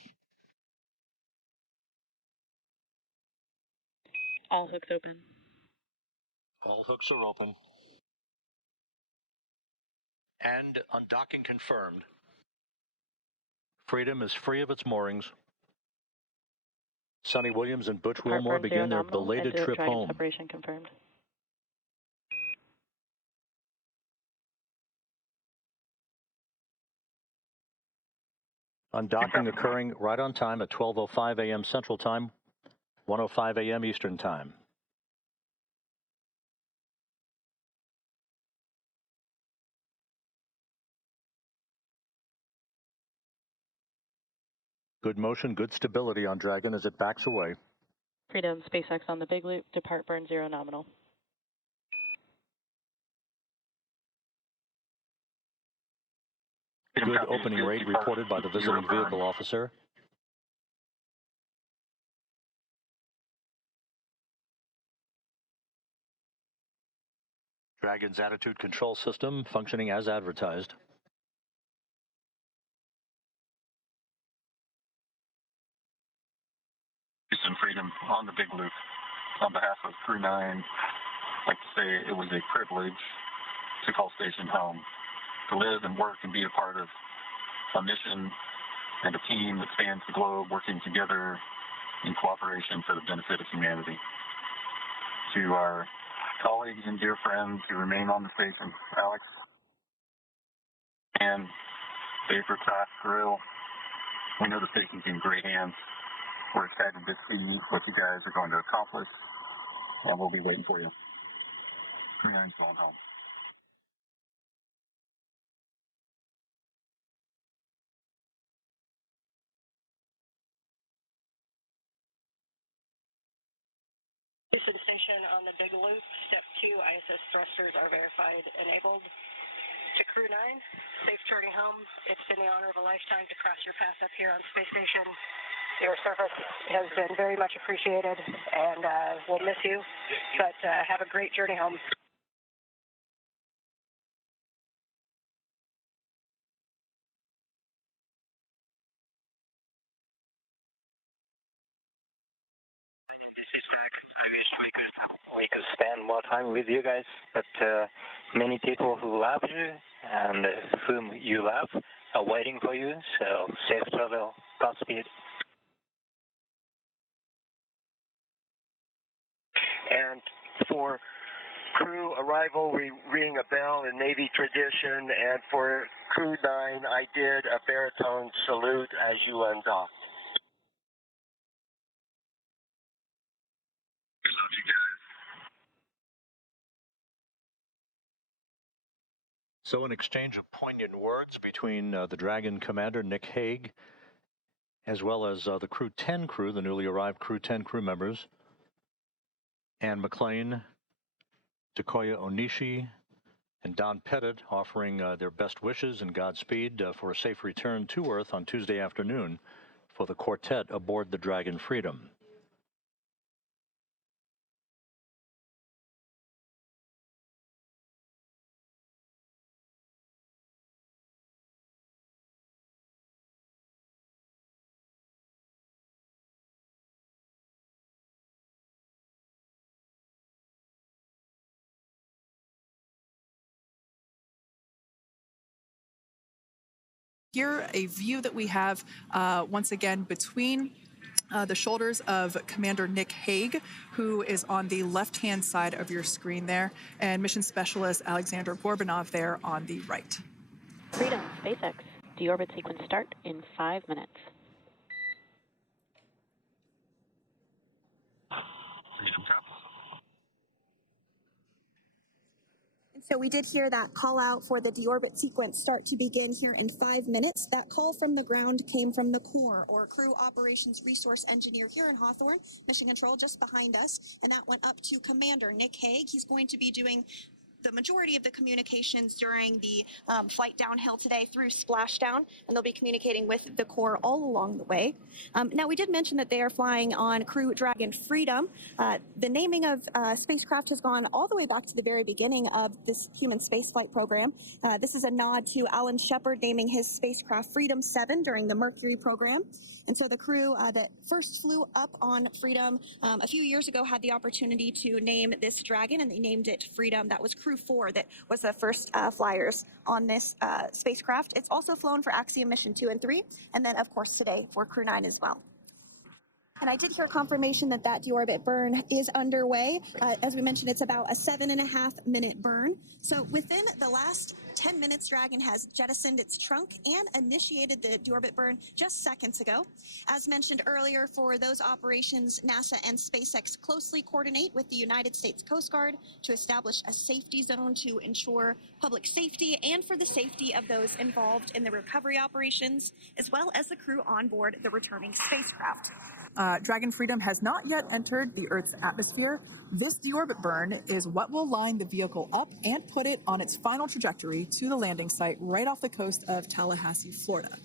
All hooks open. All hooks are open. And undocking confirmed. Freedom is free of its moorings. Suni Williams and Butch Wilmore begin their belated trip home. Separation confirmed. Undocking occurring right on time at 12:05 a.m. Central Time, 1:05 a.m. Eastern Time. Good motion, good stability on Dragon as it backs away. Freedom, SpaceX on the big loop, depart burn 0 nominal. Good opening rate reported by the visiting vehicle officer. Dragon's attitude control system functioning as advertised. Houston Freedom on the big loop. On behalf of Crew-9, I'd like to say it was a privilege to call station home, to live and work and be a part of a mission and a team that spans the globe working together in cooperation for the benefit of humanity. To our colleagues and dear friends who remain on the station, Alex and Dave Grill, we know the station's in great hands. We're excited to see what you guys are going to accomplish, and we'll be waiting for you. Crew-9's going home. Houston Station on the big loop. Step 2, ISS thrusters are verified enabled. To Crew-9, safe journey home. It's been the honor of a lifetime to cross your path up here on Space Station. Your service has been very much appreciated, and we'll miss you, but have a great journey home. We could spend more time with you guys, but many people who love you and whom you love are waiting for you, so safe travel, Godspeed. And for crew arrival, we ring a bell in Navy tradition, and for Crew-9, I did a baritone salute as you undocked. So an exchange of poignant words between the Dragon commander, Nick Hague, as well as the Crew-10 crew, the newly arrived Crew-10 crew members, Ann McLean, Takoya Onishi, and Don Pettit, offering their best wishes and Godspeed for a safe return to Earth on Tuesday afternoon for the quartet aboard the Dragon Freedom. Here, a view that we have once again between the shoulders of Commander Nick Hague, who is on the left-hand side of your screen there, and Mission Specialist Aleksandr Gorbunov there on the right. Freedom, SpaceX. Deorbit sequence start in 5 minutes. Freedom Cup. So we did hear that call out for the deorbit sequence start to begin here in 5 minutes. That call from the ground came from the CORE, or Crew Operations Resource Engineer here in Hawthorne, Mission Control just behind us, and that went up to Commander Nick Hague. He's going to be doing the majority of the communications during the flight downhill today through splashdown, and they'll be communicating with the CORE all along the way. Now, we did mention that they are flying on Crew Dragon Freedom. The naming of spacecraft has gone all the way back to the very beginning of this human spaceflight program. This is a nod to Alan Shepard naming his spacecraft Freedom 7 during the Mercury program. And so the crew that first flew up on Freedom a few years ago had the opportunity to name this Dragon, and they named it Freedom. That was Crew 4 that was the first flyers on this spacecraft. It's also flown for Axiom Mission 2 and 3, and then, of course, today for Crew-9 as well. And I did hear confirmation that that deorbit burn is underway. As we mentioned, it's about a 7.5-minute burn. So within the last 10 minutes, Dragon has jettisoned its trunk and initiated the deorbit burn just seconds ago. As mentioned earlier, for those operations, NASA and SpaceX closely coordinate with the United States Coast Guard to establish a safety zone to ensure public safety and for the safety of those involved in the recovery operations, as well as the crew on board the returning spacecraft. Dragon Freedom has not yet entered the Earth's atmosphere. This deorbit burn is what will line the vehicle up and put it on its final trajectory to the landing site right off the coast of Tallahassee, Florida.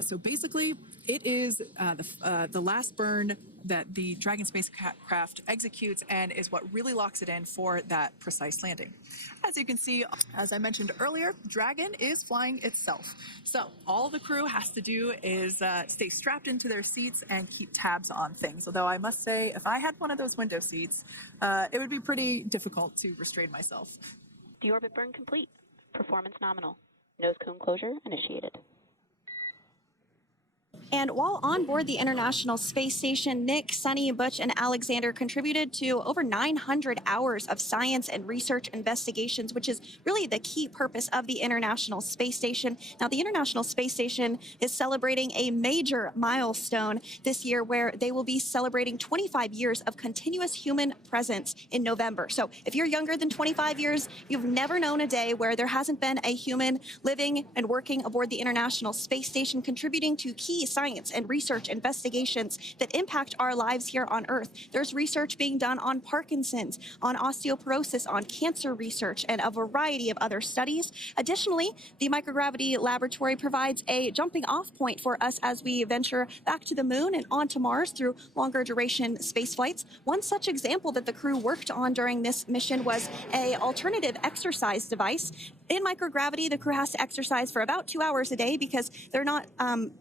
So basically, it is the last burn that the Dragon spacecraft executes and is what really locks it in for that precise landing. As you can see, as I mentioned earlier, Dragon is flying itself. So all the crew has to do is stay strapped into their seats and keep tabs on things. Although I must say, if I had one of those window seats, it would be pretty difficult to restrain myself. Deorbit burn complete. Performance nominal. Nose cone closure initiated. And while on board the International Space Station, Nick, Suni, Butch, and Aleksandr contributed to over 900 hours of science and research investigations, which is really the key purpose of the International Space Station. Now, the International Space Station is celebrating a major milestone this year where they will be celebrating 25 years of continuous human presence in November. So if you're younger than 25 years, you've never known a day where there hasn't been a human living and working aboard the International Space Station, contributing to key science and research investigations that impact our lives here on Earth. There's research being done on Parkinson's, on osteoporosis, on cancer research, and a variety of other studies. Additionally, the microgravity laboratory provides a jumping off point for us as we venture back to the moon and onto Mars through longer duration space flights. One such example that the crew worked on during this mission was an alternative exercise device. In microgravity, the crew has to exercise for about 2 hours a day because they're not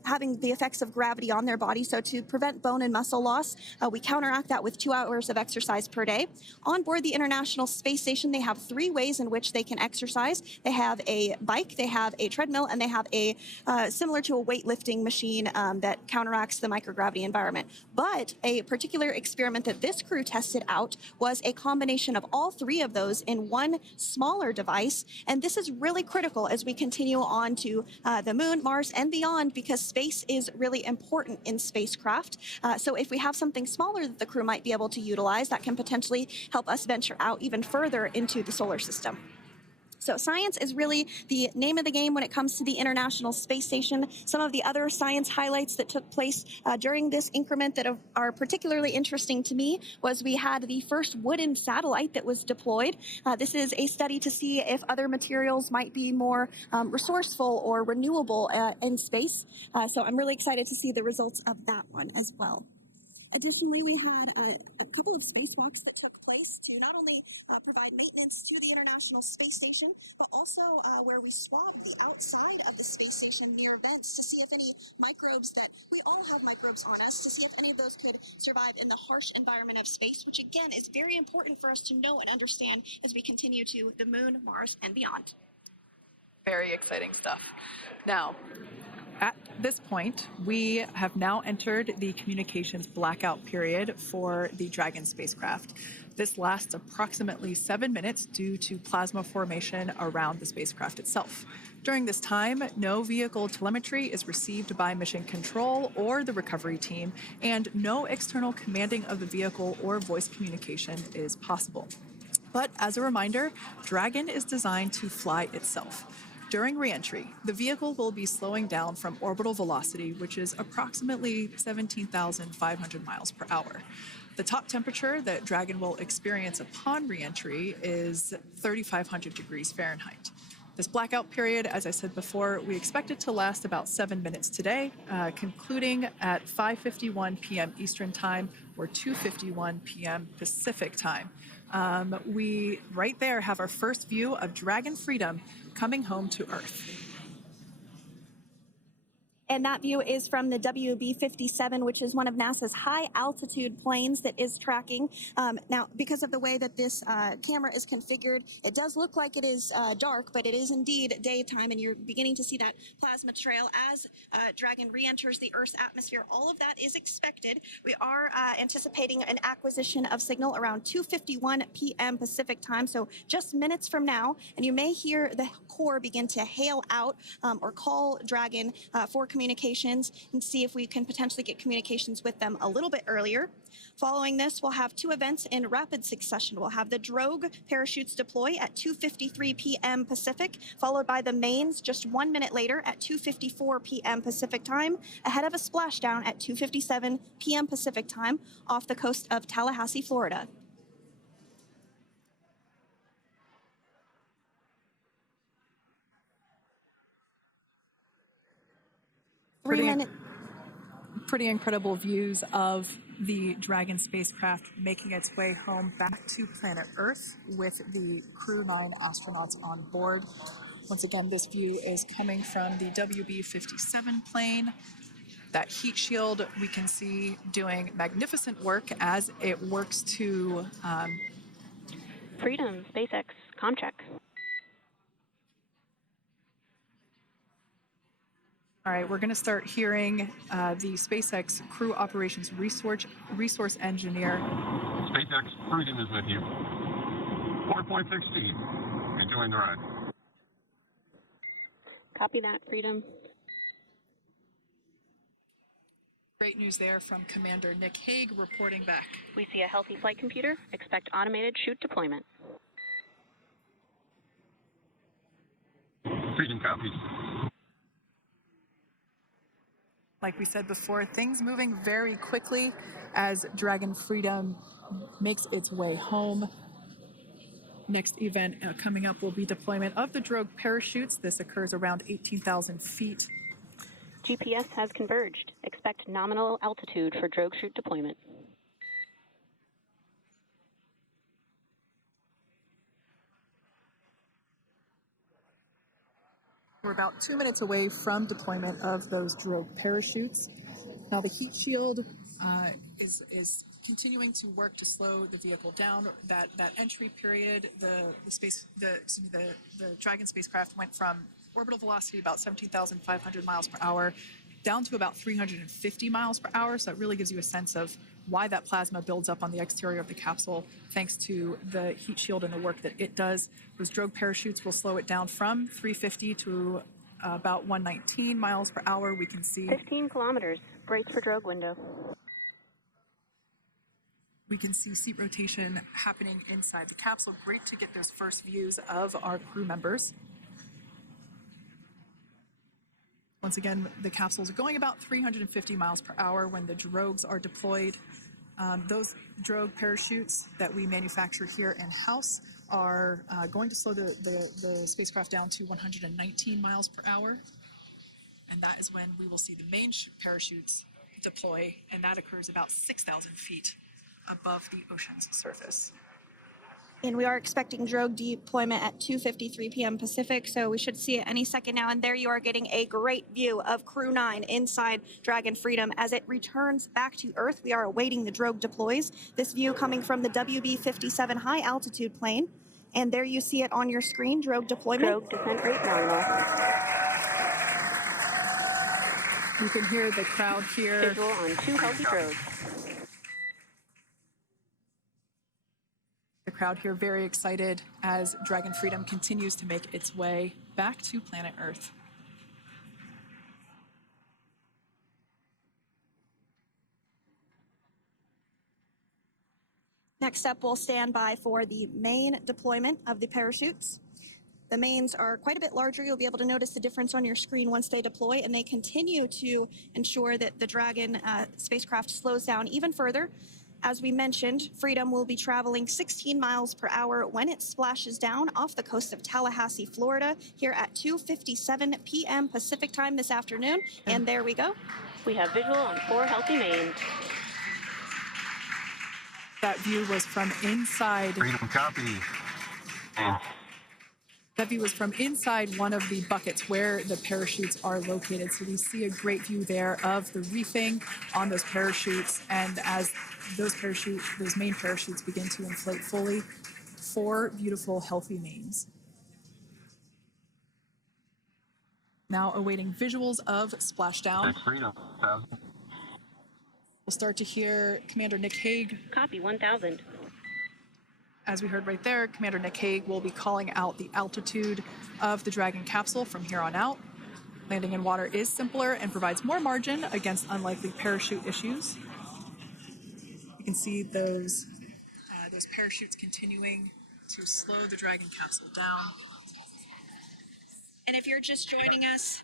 having the effects of gravity on their body. So to prevent bone and muscle loss, we counteract that with 2 hours of exercise per day. On board the International Space Station, they have 3 ways in which they can exercise. They have a bike, they have a treadmill, and they have a similar to a weightlifting machine that counteracts the microgravity environment. But a particular experiment that this crew tested out was a combination of all 3 of those in one smaller device. And this is really critical as we continue on to the moon, Mars, and beyond, because space is really important in spacecraft. So if we have something smaller that the crew might be able to utilize, that can potentially help us venture out even further into the solar system. So science is really the name of the game when it comes to the International Space Station. Some of the other science highlights that took place during this increment that are particularly interesting to me was we had the first wooden satellite that was deployed. This is a study to see if other materials might be more resourceful or renewable in space. So I'm really excited to see the results of that one as well. Additionally, we had a couple of spacewalks that took place to not only provide maintenance to the International Space Station, but also where we swabbed the outside of the space station near vents to see if any microbes that we all have microbes on us, to see if any of those could survive in the harsh environment of space, which again is very important for us to know and understand as we continue to the moon, Mars, and beyond. Very exciting stuff. Now, at this point, we have now entered the communications blackout period for the Dragon spacecraft. This lasts approximately 7 minutes due to plasma formation around the spacecraft itself. During this time, no vehicle telemetry is received by mission control or the recovery team, and no external commanding of the vehicle or voice communication is possible. But as a reminder, Dragon is designed to fly itself. During re-entry, the vehicle will be slowing down from orbital velocity, which is approximately 17,500 miles per hour. The top temperature that Dragon will experience upon re-entry is 3,500 degrees Fahrenheit. This blackout period, as I said before, we expect it to last about 7 minutes today, concluding at 5:51 p.m. Eastern Time or 2:51 p.m. Pacific Time. We right there have our first view of Dragon Freedom coming home to Earth. And that view is from the WB-57, which is one of NASA's high-altitude planes that is tracking. Now, because of the way that this camera is configured, it does look like it is dark, but it is indeed daytime, and you're beginning to see that plasma trail as Dragon re-enters the Earth's atmosphere. All of that is expected. We are anticipating an acquisition of signal around 2:51 p.m. Pacific time, so just minutes from now, and you may hear the core begin to hail out or call Dragon for communications and see if we can potentially get communications with them a little bit earlier. Following this, we'll have two events in rapid succession. We'll have the drogue parachutes deploy at 2:53 p.m. Pacific, followed by the mains just 1 minute later at 2:54 p.m. Pacific time, ahead of a splashdown at 2:57 p.m. Pacific time off the coast of Tallahassee, Florida. Pretty incredible views of the Dragon spacecraft making its way home back to planet Earth with the Crew-9 astronauts on board. Once again, this view is coming from the WB-57 plane. That heat shield we can see doing magnificent work as it works to... Freedom, SpaceX, Comcheck. All right, we're going to start hearing the SpaceX Crew Operations Resource Engineer. SpaceX Dragon is with you. 4.16. Enjoying the ride. Copy that, Freedom. Great news there from Commander Nick Hague reporting back. We see a healthy flight computer. Expect automated chute deployment. Freedom copies. Like we said before, things moving very quickly as Dragon Freedom makes its way home. Next event coming up will be deployment of the drogue parachutes. This occurs around 18,000 feet. GPS has converged. Expect nominal altitude for drogue chute deployment. We're about 2 minutes away from deployment of those drogue parachutes. Now the heat shield is continuing to work to slow the vehicle down. That entry period, the Dragon spacecraft went from orbital velocity about 17,500 miles per hour down to about 350 miles per hour. So it really gives you a sense of why that plasma builds up on the exterior of the capsule, thanks to the heat shield and the work that it does. Those drogue parachutes will slow it down from 350 to about 119 miles per hour. We can see 15 kilometers. Brace for drogue window. We can see seat rotation happening inside the capsule. Great to get those first views of our crew members. Once again, the capsules are going about 350 miles per hour when the drogues are deployed. Those drogue parachutes that we manufacture here in-house are going to slow the spacecraft down to 119 miles per hour. And that is when we will see the main parachutes deploy, and that occurs about 6,000 feet above the ocean's surface. And we are expecting drogue deployment at 2:53 p.m. Pacific, so we should see it any second now. And there you are getting a great view of Crew-9 inside Dragon Freedom as it returns back to Earth. We are awaiting the drogue deploys. This view coming from the WB-57 high-altitude plane. And there you see it on your screen, drogue deployment. Drogue descent rate nominal. You can hear the crowd here. Visual on 2 healthy drogues. The crowd here very excited as Dragon Freedom continues to make its way back to planet Earth. Next up, we'll stand by for the main deployment of the parachutes. The mains are quite a bit larger. You'll be able to notice the difference on your screen once they deploy, and they continue to ensure that the Dragon spacecraft slows down even further. As we mentioned, Freedom will be traveling 16 miles per hour when it splashes down off the coast of Tallahassee, Florida, here at 2:57 p.m. Pacific time this afternoon. And there we go. We have visual on 4 healthy mains. That view was from inside. Freedom copy. That view is from inside one of the buckets where the parachutes are located. So we see a great view there of the reefing on those parachutes. And as those main parachutes begin to inflate fully, 4 beautiful, healthy mains. Now awaiting visuals of splashdown. We'll start to hear Commander Nick Hague. Copy, 1,000. As we heard right there, Commander Nick Hague will be calling out the altitude of the Dragon capsule from here on out. Landing in water is simpler and provides more margin against unlikely parachute issues. You can see those parachutes continuing to slow the Dragon capsule down. And if you're just joining us,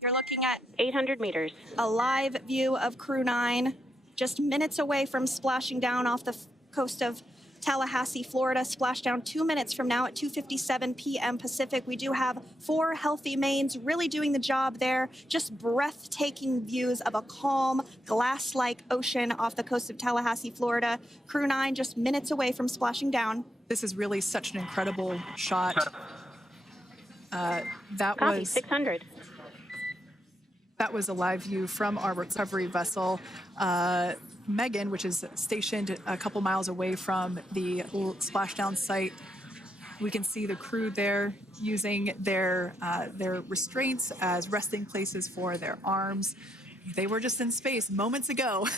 you're looking at 800 meters. a live view of Crew-9, just minutes away from splashing down off the coast of Tallahassee, Florida. Splashdown 2 minutes from now at 2:57 p.m. Pacific. We do have 4 healthy mains really doing the job there. Just breathtaking views of a calm, glass-like ocean off the coast of Tallahassee, Florida. Crew-9 just minutes away from splashing down. This is really such an incredible shot. Copy, 600. That was a live view from our recovery vessel, Megan, which is stationed a couple miles away from the splashdown site. We can see the crew there using their restraints as resting places for their arms. They were just in space moments ago,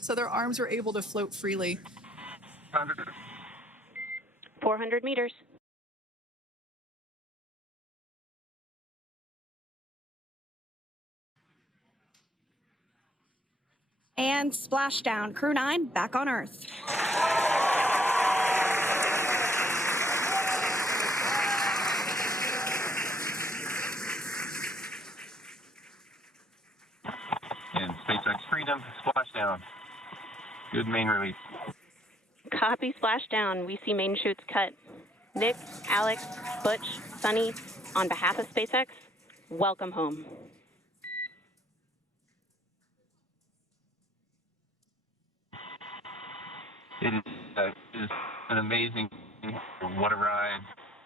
so their arms were able to float freely. 400 meters. And splashdown. Crew-9 back on Earth. And SpaceX Freedom, splashdown. Good main release. Copy, splashdown. We see main chutes cut. Nick, Alex, Butch, Suni, on behalf of SpaceX, welcome home. It is an amazing, what a ride.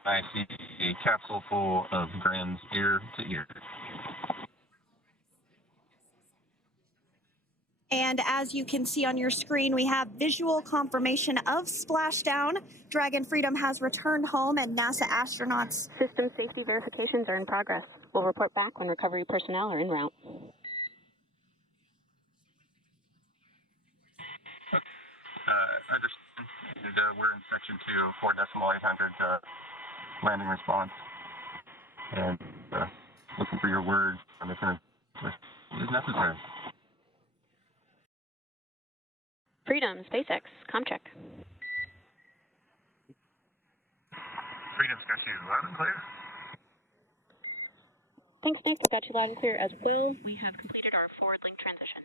I see a capsule full of grins ear to ear. And as you can see on your screen, we have visual confirmation of splashdown. Dragon Freedom has returned home, and NASA astronauts. System safety verifications are in progress. We'll report back when recovery personnel are en route. Understand. We're in section 2, 4.800 landing response. And looking for your words on if it is necessary. Freedom, SpaceX, ComCheck. Freedom's got you loud and clear. Thanks, Nick. We got you loud and clear as well. We have completed our forward link transition.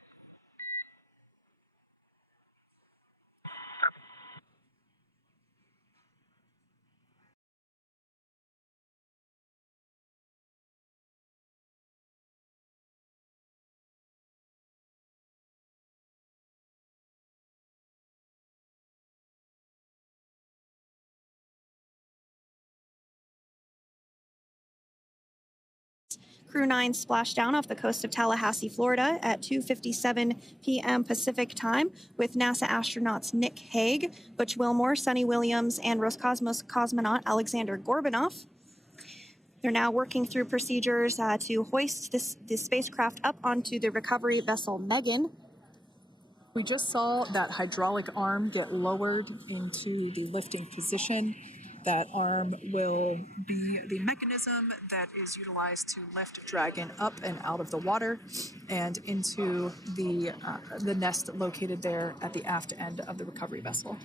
Crew-9 splashdown off the coast of Tallahassee, Florida at 2:57 p.m. Pacific time with NASA astronauts Nick Hague, Butch Wilmore, Suni Williams, and Roscosmos cosmonaut Aleksandr Gorbunov. They're now working through procedures to hoist this spacecraft up onto the recovery vessel Megan. We just saw that hydraulic arm get lowered into the lifting position. That arm will be the mechanism that is utilized to lift Dragon up and out of the water and into the nest located there at the aft end of the recovery vessel.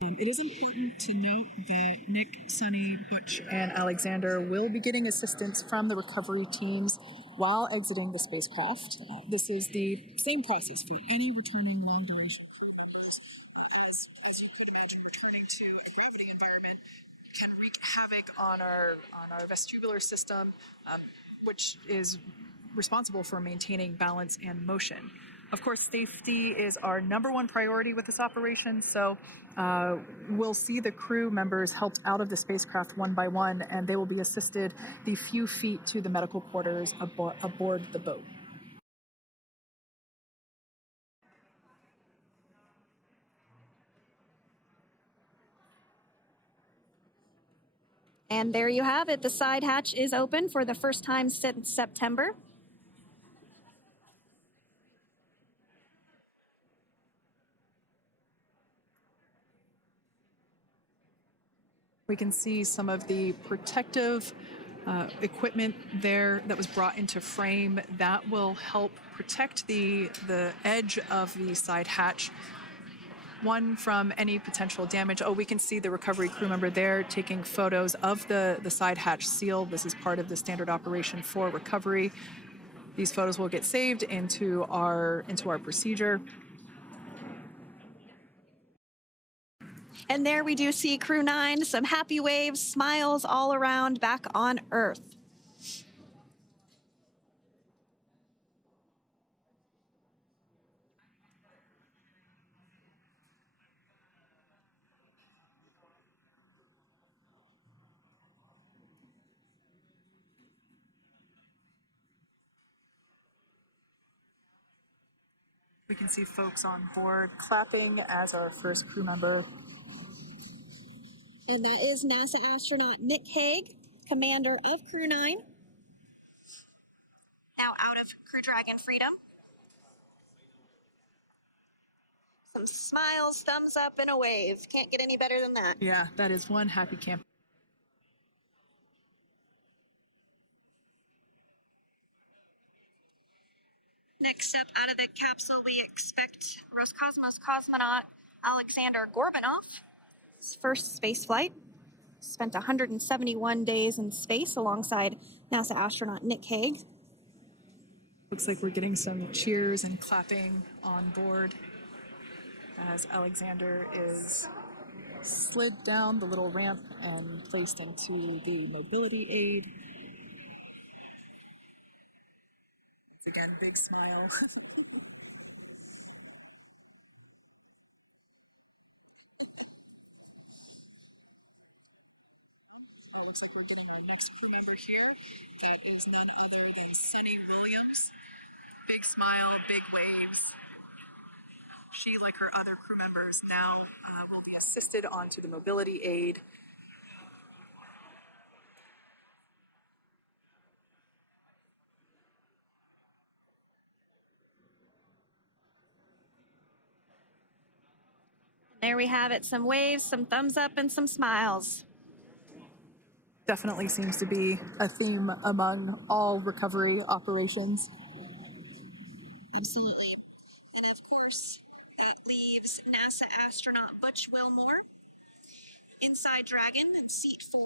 It is important to note that Nick, Suni, Butch, and Aleksandr will be getting assistance from the recovery teams while exiting the spacecraft. This is the same process for any returning long-duration returning to a gravity environment can wreak havoc on our vestibular system, which is responsible for maintaining balance and motion. Of course, safety is our #1 priority with this operation, so we'll see the crew members helped out of the spacecraft one by one, and they will be assisted the few feet to the medical quarters aboard the boat. And there you have it. The side hatch is open for the first time since September. We can see some of the protective equipment there that was brought into frame that will help protect the edge of the side hatch, one, from any potential damage. Oh, we can see the recovery crew member there taking photos of the side hatch seal. This is part of the standard operation for recovery. These photos will get saved into our procedure. And there we do see Crew-9, some happy waves, smiles all around back on Earth. We can see folks on board clapping as our first crew member. And that is NASA astronaut Nick Hague, commander of Crew-9. Now out of Crew Dragon Freedom. Some smiles, thumbs up, and a wave. Can't get any better than that. Yeah, that is one happy camper. Next up, out of the capsule, we expect Roscosmos cosmonaut Aleksandr Gorbunov. His first space flight. Spent 171 days in space alongside NASA astronaut Nick Hague. Looks like we're getting some cheers and clapping on board as Aleksandr is slid down the little ramp and placed into the mobility aid. Once again, big smile. Looks like we're getting the next crew member here. That is none other than Suni Williams. Big smile, big wave. She, like her other crew members, now will be assisted onto the mobility aid. There we have it, some waves, some thumbs up, and some smiles. Definitely seems to be a theme among all recovery operations. Absolutely. And of course, that leaves NASA astronaut Butch Wilmore inside Dragon in seat 4.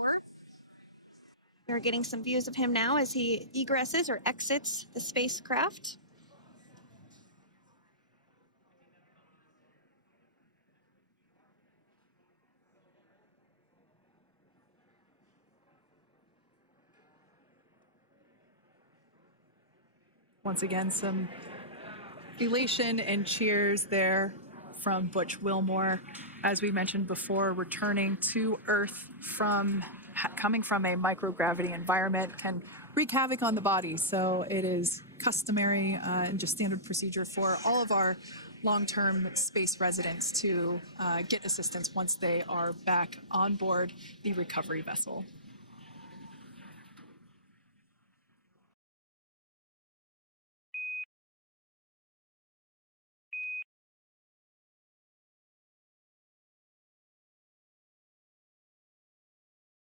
We're getting some views of him now as he egresses or exits the spacecraft. Once again, some elation and cheers there from Butch Wilmore. As we mentioned before, returning to Earth from coming from a microgravity environment can wreak havoc on the body. So it is customary and just standard procedure for all of our long-term space residents to get assistance once they are back on board the recovery vessel.